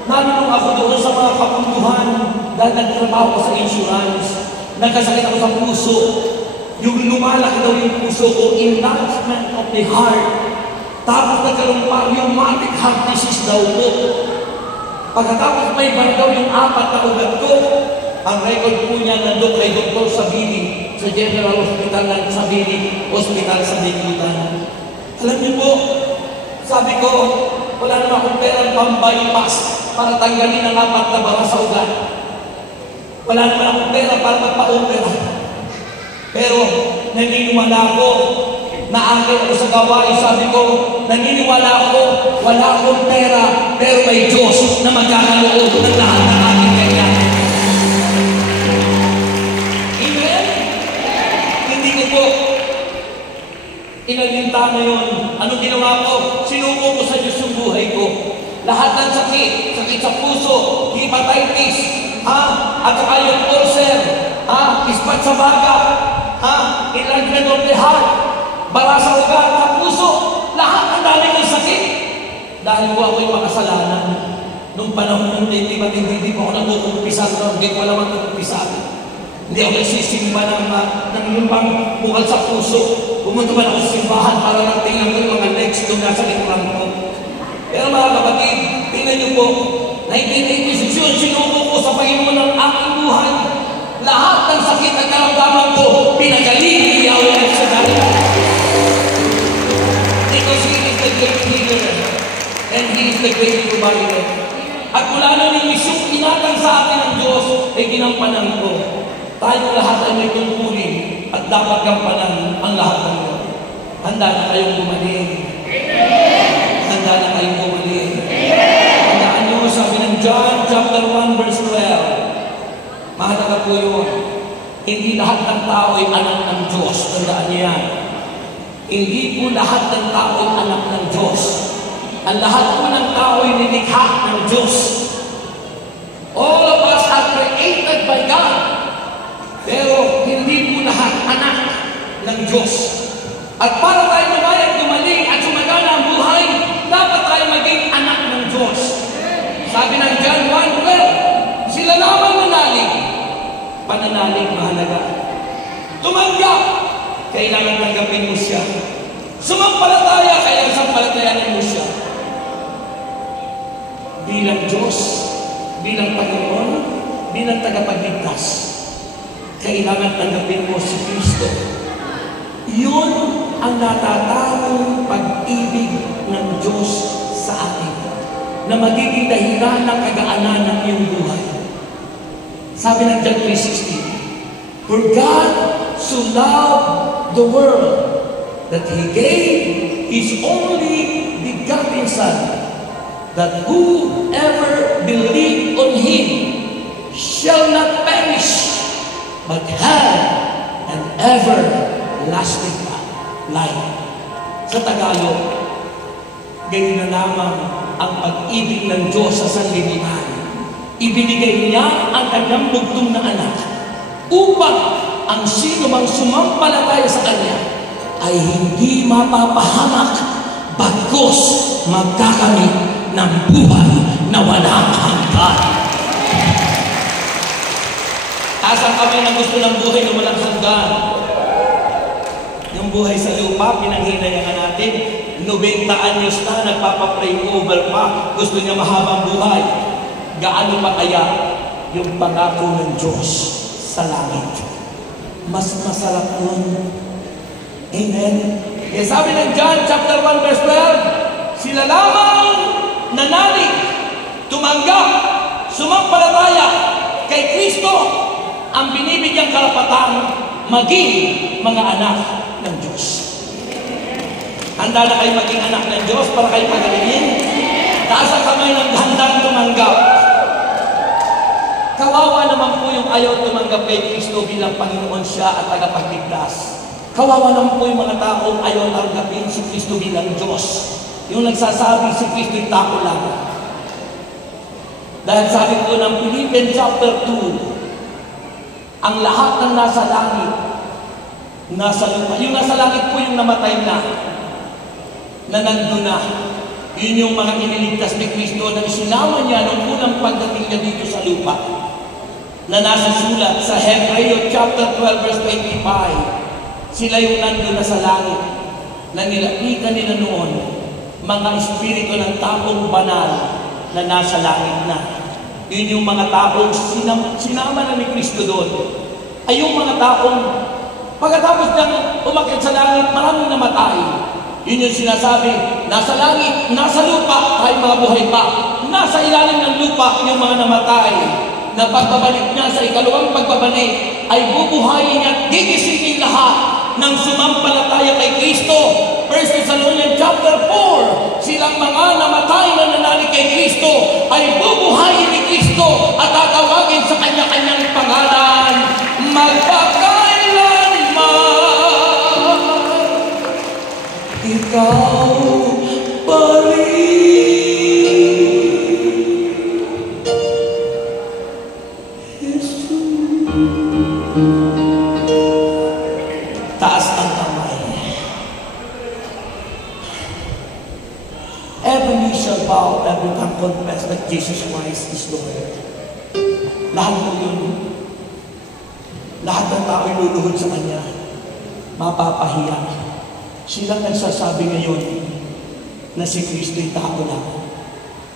naninong ako doon sa mga kapunduhan dahil nagtrabaho ko sa insurance. Nagkasakit ako sa puso. Yung lumalaki daw yung puso ko, enlargement of the heart. Tapos nagkaroon pa, rheumatic heart disease daw ko. Pagkatapos may bar daw yung 4 na ugat ko, ang record po niya nandun kay Dr. Sabini sa General Hospital ng Sabini, Hospital sa Dignidad. Alam niyo po, sabi ko, wala naman akong perang pang-bypass para tanggalin ang 4 na bara sa ugat. Wala naman akong pera para magpa-opera. Pero naniniwala ako na akin ako sa gawain. Sabi ko, naniniwala ako, wala akong pera, pero may Diyos na magkakaloob ng lahat ng aking kailangan. Amen? Hindi ko po inalinta ngayon. Anong ginawa ko? Sinuko ko sa Diyos yung buhay ko. Lahat ng sakit, sakit sa puso, hepatitis, at saka yung ulcer, ispat sa baga, enlargement of the heart, bara sa ugat, sa puso, lahat ng dami kong sakit. Dahil po ako'y makasalanan. Nung panahon ng hindi po ako nag-uumpisan doon, hindi ko alam ang uumpisan. Hindi ako nagsisimba ng lumpang bukal sa puso. Pumunta pa ako sa simbahan para lang tingnan ko yung mga legs doon nasa ikurang ko. Pero mga kapatid, tingnan niyo po, 1986 yun, sinuko ko sa Panginoon ng aking buhay. Lahat ng sakit at karamdaman ko, pinagaling ni Yahweh sa dati. Because He is the great healer and He is the great provider. At mula na ni Isyong inatang sa atin ng Diyos, ay ginampanan ko. Tayo lahat ay may tungkulin at dapat gampanan ang lahat ng Diyos. Handa na kayong gumaling. Handa na kayong gumaling. Handaan nyo, sabi ng John chapter 1 verse 12. Mahalaga po yun. Hindi lahat ng tao ay anak ng Diyos. Tandaan niyo yan. Hindi po lahat ng tao ay anak ng Diyos. Ang lahat po ng tao ay nilikha ng Diyos. All of us are created by God. Pero hindi po lahat anak ng Diyos. At para tayo lumayag, gumaling at sumagana ang buhay, dapat tayo maging anak ng Diyos. Sabi ng John 1:12, sila lamang nanalig. Pananalig mahalaga. Tumanggap, kailangan tanggapin mo siya. Sumampalataya, kailangan sampalatayanin mo siya. Bilang Diyos, bilang Panginoon, bilang tagapagligtas, kailangan tanggapin mo si Kristo. Yun ang natatawang pag-ibig ng Diyos sa atin, na magiging dahilan ng kagaanan ng iyong buhay. Sabi ng John 3:16, for God so loved the world that He gave His only begotten Son, that whoever believe on Him shall not perish, but have an everlasting life. Sa Tagalog, ganyan na lamang ang pag-ibig ng Diyos sa sanlibutan. Ibinigay niya ang kanyang bugtong na anak upang ang sino mang sumampalataya sa kanya ay hindi mapapahamak, bagkus magkakamit ng buhay na walang hanggan. Asan kami na gusto ng buhay na walang hanggan? Yung buhay sa lupa, pinanghinayangan natin. 90 anyos na, nagpapapray over pa. Gusto niya mahabang buhay. Gaano pa kaya yung pangako ng Diyos sa langit? Mas masarap nun. Amen. Kaya sabi ng John chapter 1 verse 12, sila lamang nanalig, tumanggap, sumampalataya kay Kristo ang binibigyang karapatang maging mga anak ng Diyos. Handa na kayo maging anak ng Diyos para kayo pagalingin? Taas ang kamay ng handang tumanggap. Kawawa naman po yung ayaw tumanggap kay Kristo bilang Panginoon siya at tagapagligtas. Kawawa naman po yung mga taong ayaw tanggapin si Kristo bilang Diyos. Yung nagsasabi si Kristo yung tako lang. Dahil sabi ko ng Philippians chapter 2, ang lahat ng nasa langit, nasa lupa. Yung nasa langit po yung namatay na nandun na. Yun yung mga iniligtas ni Kristo na isinama niya nung unang pagdating niya dito sa lupa. Na nasa sulat sa Hebreo chapter 12 verse 25. Sila yung nandun na sa langit na nilakita nila noon mga espiritu ng taong banal na nasa langit na. Yun yung mga taong sinama na ni Kristo doon. Ay yung mga taong pagkatapos niyang umakyat sa langit, maraming namatay. Yun yung sinasabi, nasa langit, nasa lupa, tayo mga buhay pa. Nasa ilalim ng lupa, yung mga namatay. Na pagbabalik niya sa ikalawang pagbabalik, ay bubuhayin niya at gigisingin lahat ng sumampalataya kay Kristo. 1 Thessalonians chapter 4, silang mga namatay na nanalig kay Kristo ay bubuhayin ni Kristo at tatawagin sa kanya-kanyang pangalan magpakailanman. Ikaw pa rin, Jesus. Taas ang kamay. Every knee shall bow, every tongue confess that Jesus Christ is Lord. Lahat po yun. Lahat ng tao iluluhod sa Kanya. Mapapahiya. Silang nagsasabi ngayon na si Kristo'y tao lang.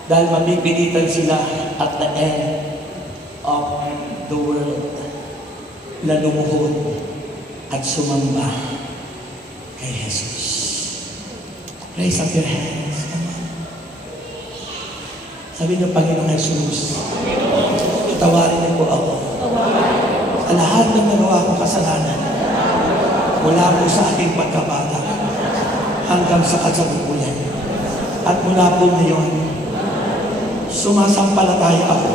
Dahil mapipilitan sila at the end of the world na lumuhod at sumamba kay Jesus. Raise up your hands. Sabi niyo, Panginoong Jesus, itawarin niyo po ako sa lahat ng nagawa kong kasalanan mula po sa aking pagkabata hanggang sa kasalukuyan. At mula po ngayon, sumasampalataya ako.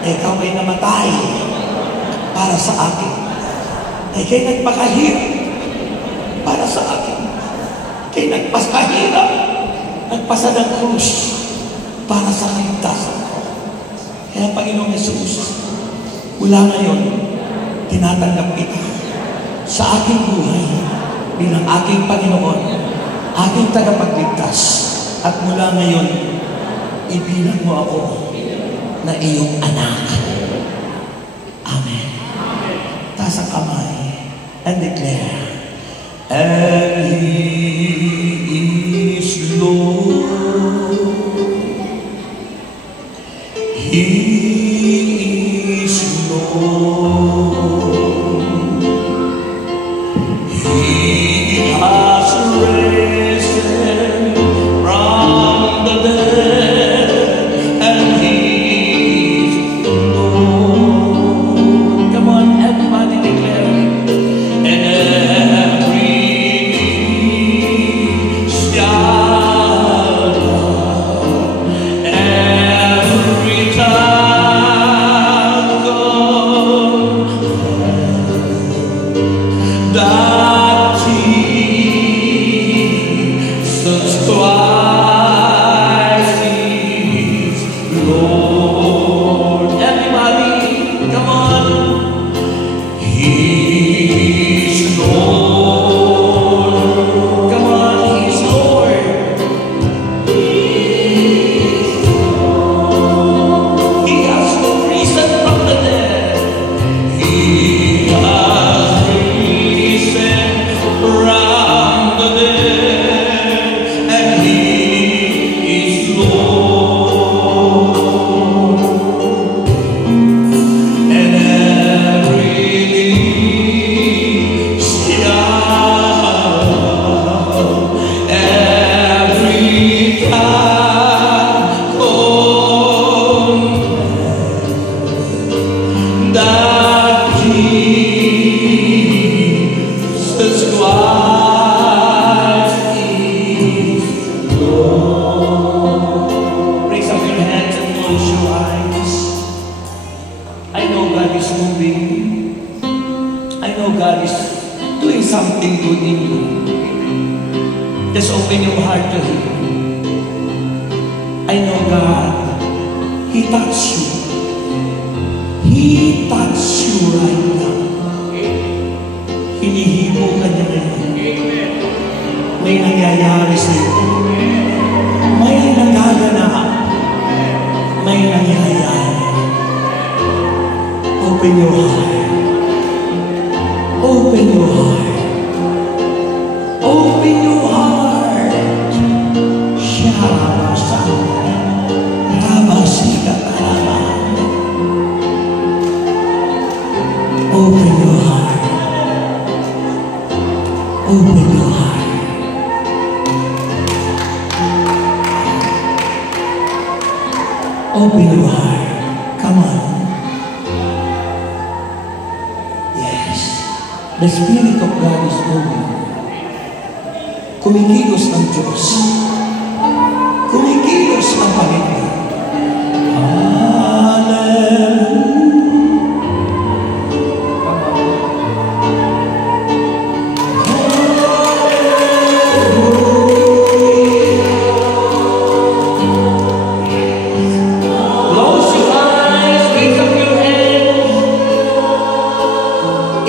Ikaw ay namatay para sa akin. Ika'y nagpakahirap para sa akin. Ika'y nagpakahirap, nagpasa ng krus para sa kaligtasan ko. Kaya Panginoong Jesus, mula ngayon, tinatanggap kita sa aking buhay bilang aking Panginoon, aking tagapagligtas. At mula ngayon, ibilang mo ako na iyong anak. Amen. Taas ang kamay and declare, and He is Lord. He is Lord. He has risen from the dead, and He is Lord. Come on, everybody declare it. And every knee shall bow, every tongue confess that Jesus Christ is Lord. Everybody, come on. He's Lord. Come on, He's Lord. He has risen from the dead. He has risen from Just open your heart to Him. I know God, He touched you. He touched you right now. Hinihibo ka niya ngayon. May nangyayari sa iyo. May nagaganap. May nangyayari. Open your heart. Open your heart. Open your heart. Shabasa. Rabasika kalaman. Open your heart. Open your heart. Open your heart. Come on. Yes. The Spirit of God is moving. Kumikilos ang Diyos. Kumikilos ang Panginoon. Hallelujah.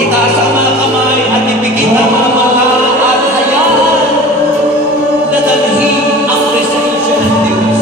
Itaas ang mga kamay at ipikit ang mga mata at hayaan na dalhin ang presensya ng Diyos.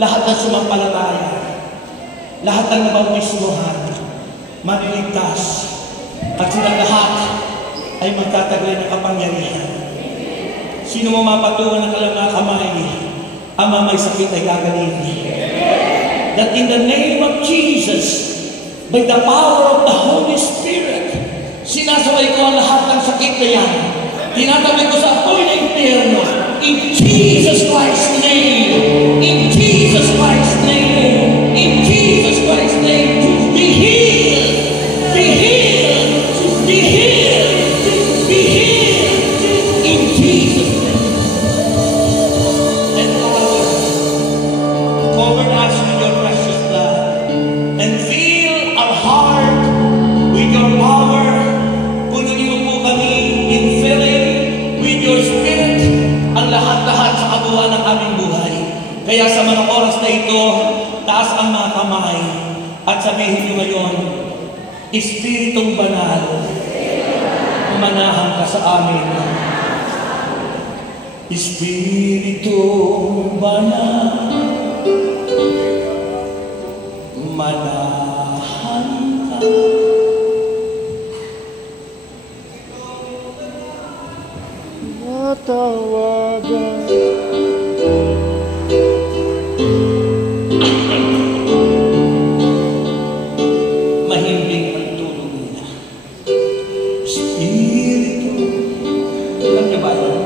lahat ng sumampalataya, lahat ng nabautismuhan, maliligtas, at silang lahat ay magtataglay ng kapangyarihan. Sino mo mapatungan ng kanilang mga kamay, ang may sakit ay gagaling. That in the name of Jesus, by the power of the Holy Spirit, sinasabay ko ang lahat ng sakit na yan. Tinatabi ko sa apoy na impyerno. In Jesus Christ's name, in Jesus Christ's name, in Jesus Christ's name, be healed, be healed, be healed, be healed, in Jesus' name. And Lord, cover us with your precious blood and fill our heart with your power. Punuin mo po kami in filling with your spirit ang lahat-lahat sa kabuuan ng aming buhay. Kaya sa mga oras na ito, taas ang mga kamay at sabihin niyo ngayon, Espiritong Banal, umanahan ka sa amin. Espiritong Banal, manahan ka. Matawagan. Mahimbing ang tulog nila. Espiritu. Alam niyo ba yan?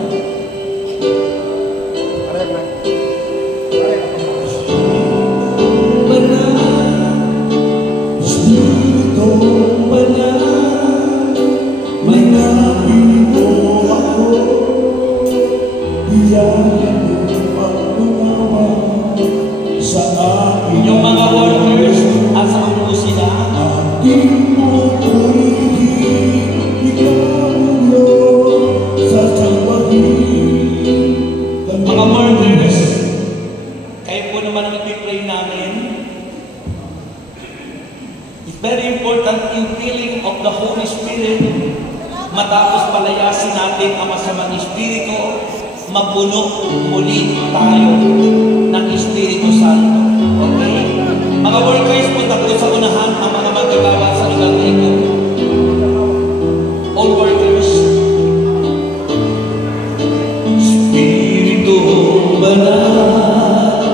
Yung mga workers, asaan po sila? Mga workers, kayo po naman ang ipipray namin. It's very important in feeling of the Holy Spirit. Matapos palayasin natin ang masamang Espiritu, mapuno muli tayo ng Espiritu Santo. Okay? Mga workers, punta po sa unahan ang mga magagawa sa lugar na ito. All workers. Espiritu Banal,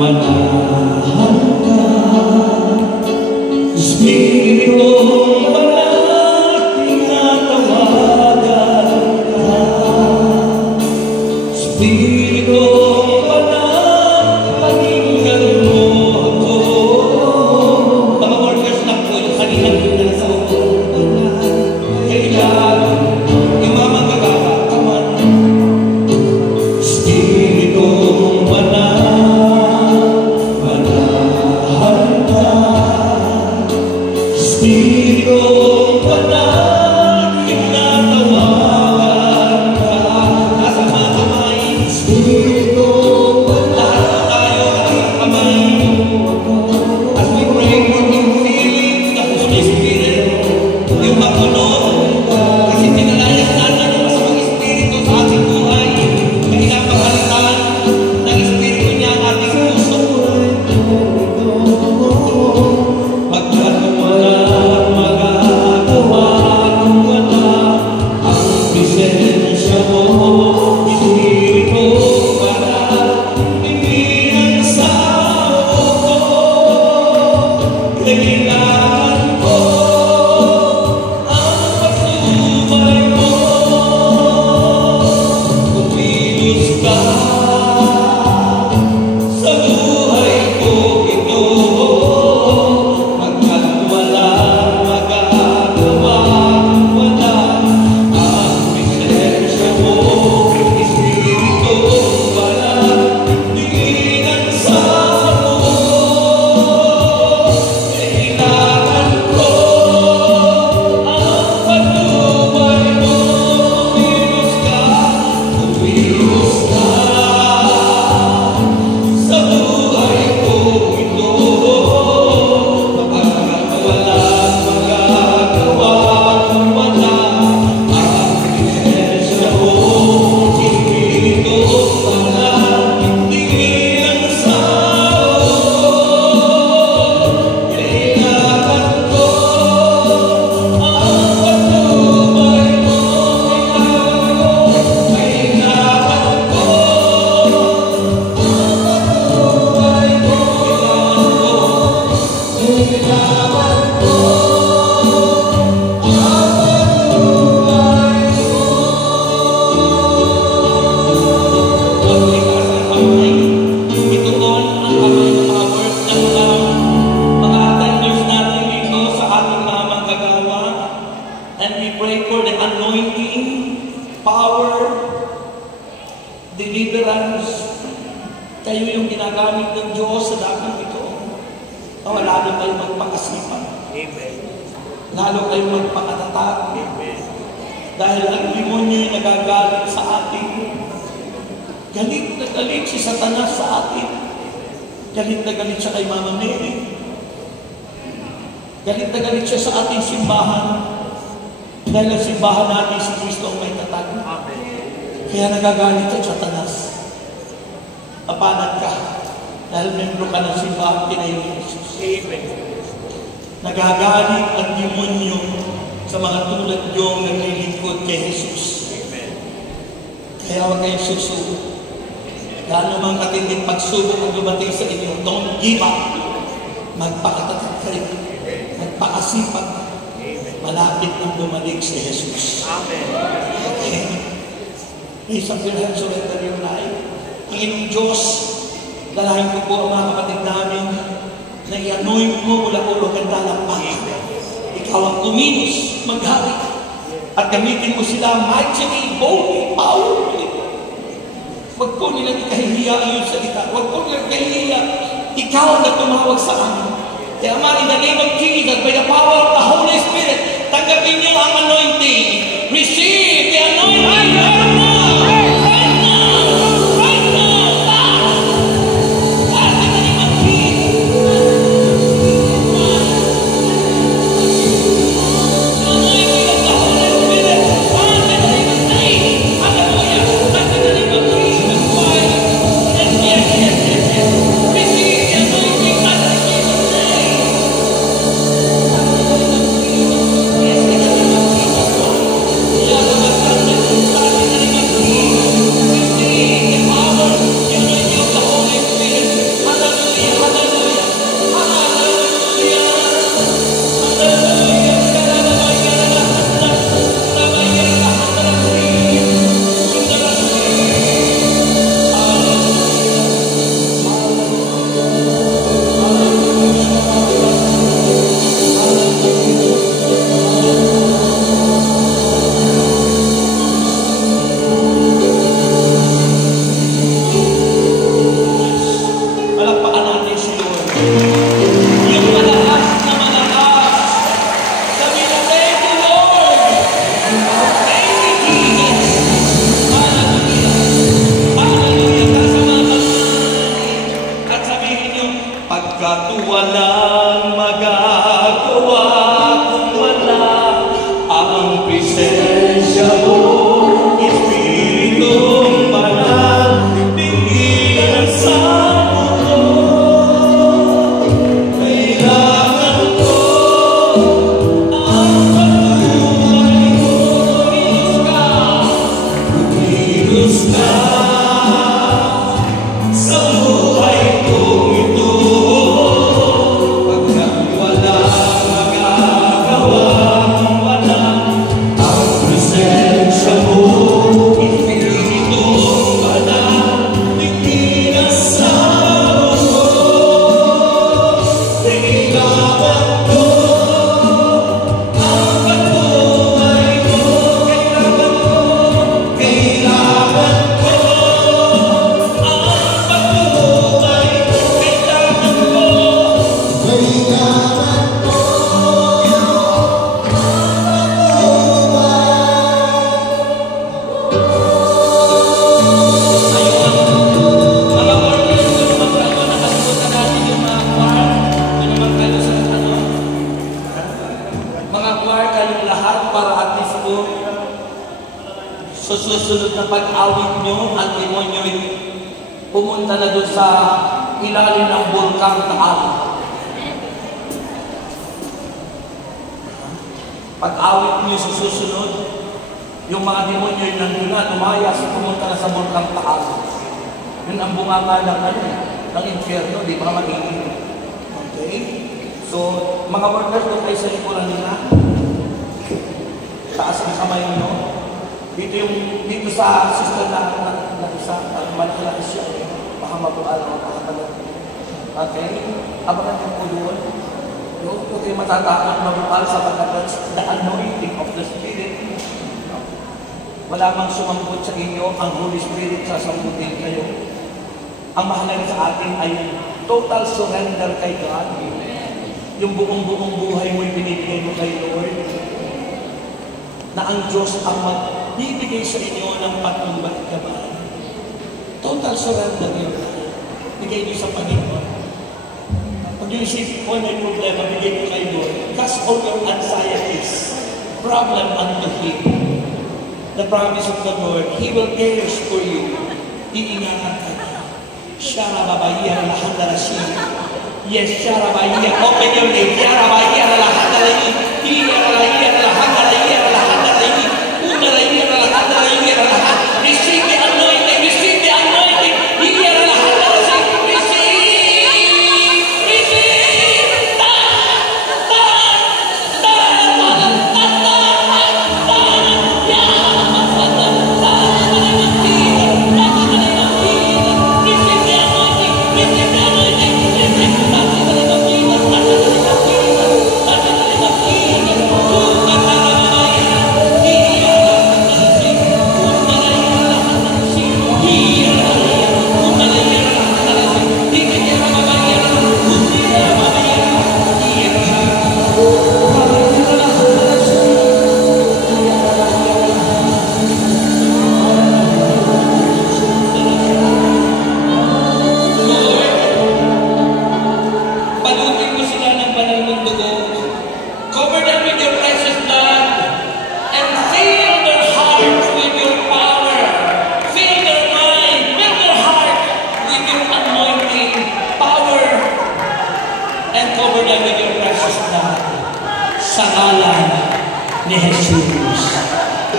manahan ka. Espiritu Banal, tinatawagan ka. Espiritu Banal, pakinggan mo ako. Mga workers lang po, yung kanina po na sa unahan. Kailangan yung mga magagawa, come on. Espiritu Banal, manahan ka. ginagamit ng Diyos sa dakong ito. Lalo kayo magpakasipan. Amen. Lalo kayo magpakatatag. Amen. Dahil ang demonyo'y nagagalit sa atin. Galit na galit si Satanas sa atin. Galit na galit siya kay Mama Mary. Galit na galit siya sa ating simbahan. Dahil ang simbahan natin si Kristo ang may tatag. Amen. Kaya nagagalit ang Satanas. Papanat ka. Dahil membro ka ng simbahan, tinayo ni Jesus. Amen. Nagagalit ang demonyo sa mga tulad niyong naglilingkod kay Jesus. Amen. Kaya huwag kayong susuko. Gaano mang katinding pagsubok ang dumating sa inyo, don't give up. Magpakatatag kayo. Magpakasipag. Malapit nang bumalik si Jesus. Amen. Okay? Please, ang Pilhan, surrender your life. Panginoong Diyos, dalahin ko po ang mga kapatid namin na i-anoint mo mula ulo hanggang dalampag. Ikaw ang kumilos, maghari. At gamitin mo sila mightily, boldly, powerfully. Huwag ko nilang ikahihiya ang iyong salita. Huwag ko nilang ikahihiya. Ikaw ang tumawag sa amin. Kaya Ama, in the name of Jesus, by the power of the Holy Spirit, tanggapin niyo ang anointing. Receive the anointing right now. Right now. Right now. God, in the name of Jesus. The anointing of the Holy Spirit. God, in the name of Jesus. Hallelujah. God, in the name of Jesus Christ. Yes, yes, yes, yes, yes. Receive the anointing, God, in Jesus' name. Yes, in the name of Jesus Christ. Palakpakan natin si Lord. Yung malakas na malakas. Sabi na, thank you, Lord. Thank you, Jesus. Hallelujah. Hallelujah. Kasama-sama. At sabihin niyo, pagkat walang magagawa kung wala ang presensya mo, Espiritong Banal, bigyan sa susunod na pag-awit nyo, ang demonyo'y pumunta na doon sa ilalim ng bulkang Taal. Pag-awit nyo sa susunod, yung mga demonyo'y nandun na, lumayas, pumunta na sa bulkang Taal. Yun ang bunganga ng ng impyerno, di ba magiging? Okay? So, mga workers, doon kayo sa likuran nila. Taas ang kamay nyo. Dito sa sister na isa, malaki siya, baka mabual o makakalag. Okay? Abangan niyo po doon. Huwag kayo matatakot mabual sa pagkakas, the anointing of the Spirit. Wala mang sumampot sa inyo, ang Holy Spirit sasamputin kayo. Ang mahalaga sa atin ay total surrender kay God. Yung buong buhay mo binibigay mo kay Lord. Na ang Diyos ang magbibigay sa inyo ng patnubay gabay. Total surrender yun. Bigay niyo sa Panginoon. Pag yung isip ko may problema, bigay ko kay Lord. Cast all your anxieties, problem unto Him. The promise of the Lord, He will cares for you. Iingatan ka niya. Sharababaya lahandarasi. Yes, Sharabaya. Open your name. Sharabaya lahandarasi. Iyarabaya lahandarasi. Lahandarasi. Unaraya lahandarasi. Lahandarasi. Receive the anointing. Receive the anointing. Iyaralahandarasi. Receive. Receive. Sa ngalan ni Jesus.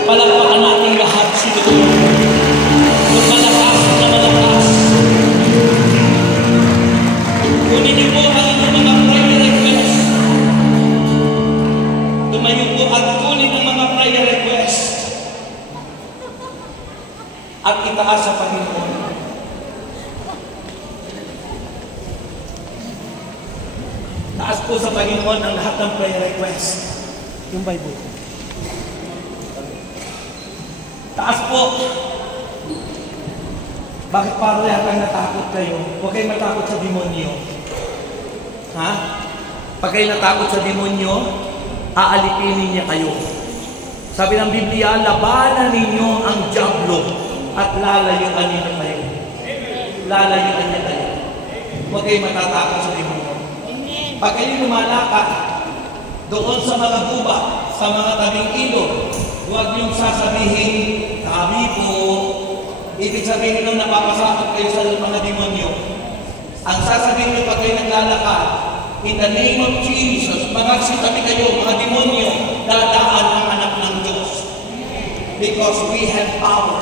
Palakpakan natin lahat si Lord. Kung malakas na malakas. Kunin niyo po ang inyong mga prayer request. Tumayo po at kunin ang mga prayer request. At itaas sa Panginoon. Taas po sa Panginoon ang lahat ng prayer request. Yung Bible. Taas po. Bakit parang yata natakot kayo? Huwag kayo matakot sa demonyo. Ha? Pag kayo natakot sa demonyo, aalipinin niya kayo. Sabi ng Biblia, labanan ninyo ang dyablo at lalayuan niyo kayo. Lalayuan niya kayo. Huwag kayo matatakot sa demonyo. Pag kayo lumalakad doon sa mga gubat, sa mga tabing ilog, huwag niyong sasabihin, kami po. Ibig sabihin nung napapasakot kayo sa mga demonyo. Ang sasabihin niyo pag kayo naglalakad, in the name of Jesus, magagsitabi kayo, mga demonyo, dadaan ang anak ng Diyos. Because we have power.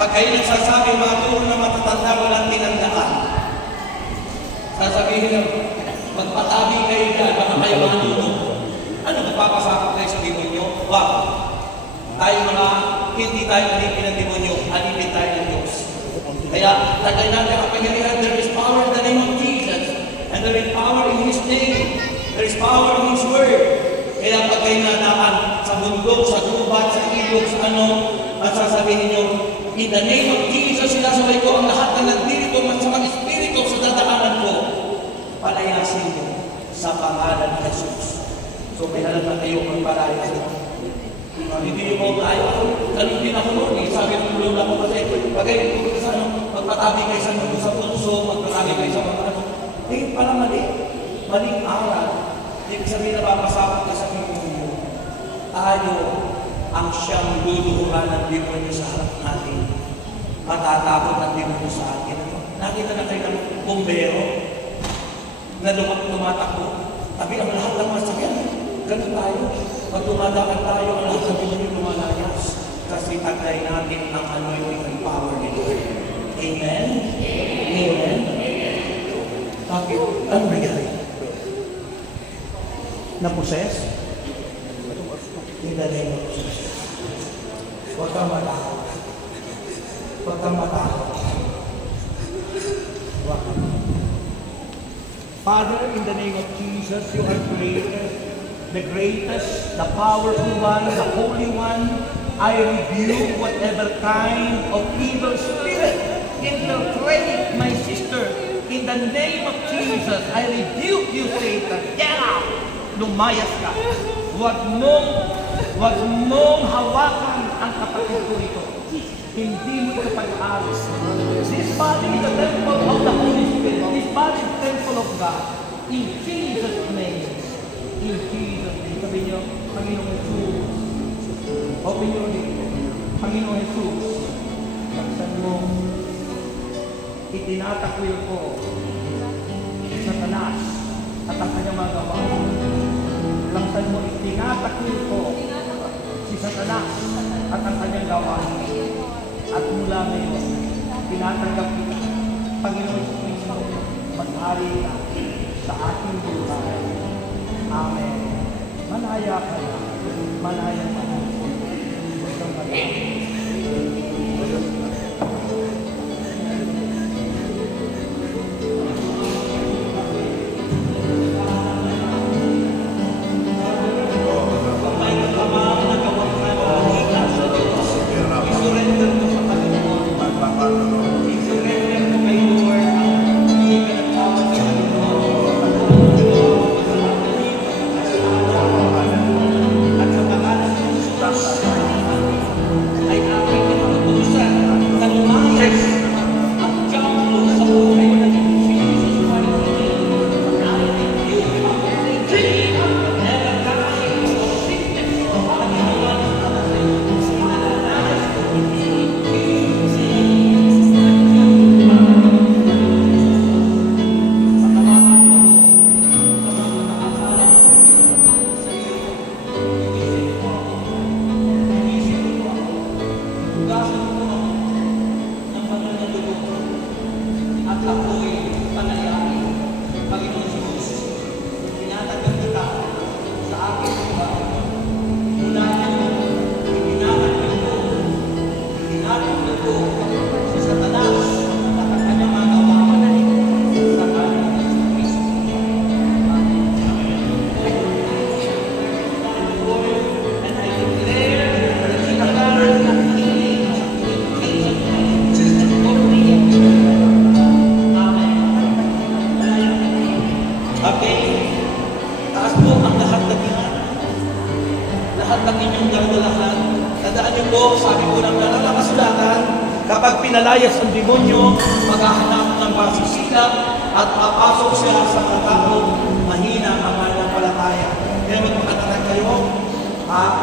Pag kayo nagsasabi, mga turo na matatanda, walang tinandaan. Sasabihin niyo, magpatabi kayo dyan, baka kayo manunod. Ano magpapasakot kayo sa demonyo? Wag. Tayo mga, hindi tayo alipin ng demonyo, alipin tayo ng Diyos. Kaya, tagay natin ang pangyarihan, there is power in the name of Jesus. And there is power in His name. There is power in His word. Kaya pag kayo nadaan sa bundok, sa gubat, sa ilog, sa ano, at sasabihin niyo, in the name of Jesus, sinasabay ko ang lahat na nagdirito, masamang espiritu sa dadaanan ko. Palayasin mo sa pangalan ni Jesus. So may alam na kayo magpalayasin. Hindi nyo mo tayo. Ganun din ako noon. Sabi ng lola ko kasi, pag kayo sa ano, magpatabi kayo sa punso, magpatabi kayo sa mga ano. Eh, pala mali. Maling aral. Ibig sabihin na papasakot ka sa demonyo. Tayo ang siyang luluhuran ng demonyo sa harap natin. Matatakot ang demonyo sa atin. Nakita na kayo ng bumbero na tumatakbo. Tapi ang lahat ng masakyan, ganun tayo. Pag tumadakal tayo, ang lahat ng demonyo lumalayas. Kasi taglay natin ang anointing and power ni Lord. Amen? Amen? Bakit? Ano nangyari? Na-possess? In the name of Jesus. Huwag kang matakot. Huwag kang matakot. Huwag kang matakot. Father, in the name of Jesus, you are greater, the greatest, the powerful one, the holy one. I rebuke whatever kind of evil spirit infiltrate pray, my sister, in the name of Jesus, I rebuke you, Satan. Get out! Lumayas ka. Huwag mong hawakan ang kapatid ko ito. Hindi mo ito pag-aalis. This body is the temple of the Holy Spirit. This body is the temple of God. In Jesus' name. In Jesus' name. Sabi niyo, Panginoong Jesus. Open your lips. Panginoong Jesus. Laksan mo. Itinatakwil ko si Satanas at ang kanyang mga gawa. Laksan mo. Itinatakwil ko si Satanas at ang kanyang gawa. At mula ngayon, tinatanggap kita, Panginoon Kristo, maghari ka sa ating buhay. Amen. Malaya ka na. Malaya ka na. Gusto malaya. Kapag pinalayas ang demonyo, maghahanap ng pasisila at papasok siya sa mga taong mahina ang pananampalataya. Kaya magpakatatag kayo,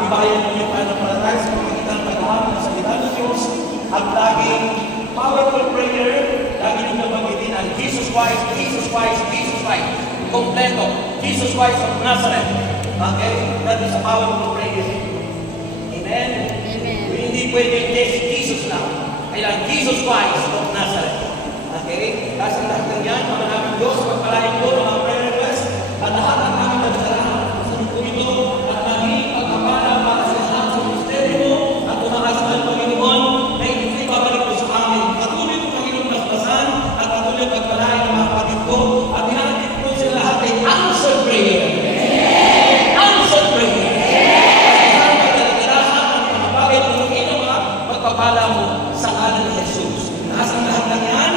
ibayan ninyo ang pananampalataya sa pagkakitan ng paghahanap ng salita ng Diyos at laging powerful prayer, lagi ninyo magitin ang Jesus Christ, Jesus Christ, Jesus Christ. Kompleto, Jesus Christ of Nazareth. Okay? That is a powerful prayer. Amen? Hindi pwede Jesus lang. Kailangan Jesus Christ of Nazareth. Okay? Kasi lahat ng yan, mga namin Diyos, pagpalain ko ng mga prayer request at lahat ng aming nagdarahan sa mundo ito at naging pagkapala para sa lahat sa ministeryo mo at tumakas ng Panginoon na hindi babalik ko sa amin. Patuloy ko Panginoon basbasan at patuloy pagpalain ng mga kapatid ko at hinatid ko sila lahat ay answered prayer. Answered prayer. Kasi saan magdarahan ang mga bagay tuloy ng mga pagpapala mo sa ngalan ni Jesus. Nasang lahat ng yan,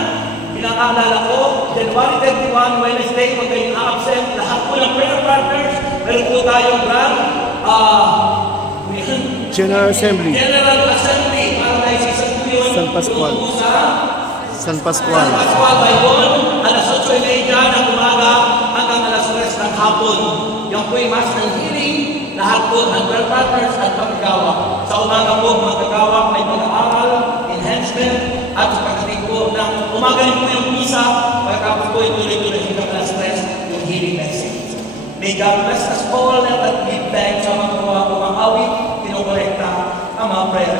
pinakaalala ko, January 31, Wednesday, kung kayo na-absent, lahat po ng prayer partners, meron po tayong grand General Assembly. General Assembly, para tayo po yun. San Pascual. San Pascual. San Pascual by 1, alas 8:30 ng umaga hanggang alas 3 ng hapon. Yung po yung mas ng healing, lahat po ng prayer partners at pagkagawa. Sa umaga po, magkagawa, may pag-aaral, enhancement, at sa pagdating po ng umagaling po yung misa, pagkapos po yung tuloy-tuloy hanggang alas 3 yung healing message. May God bless us all at give thanks sa mga awit, kinukolekta ang mga prayer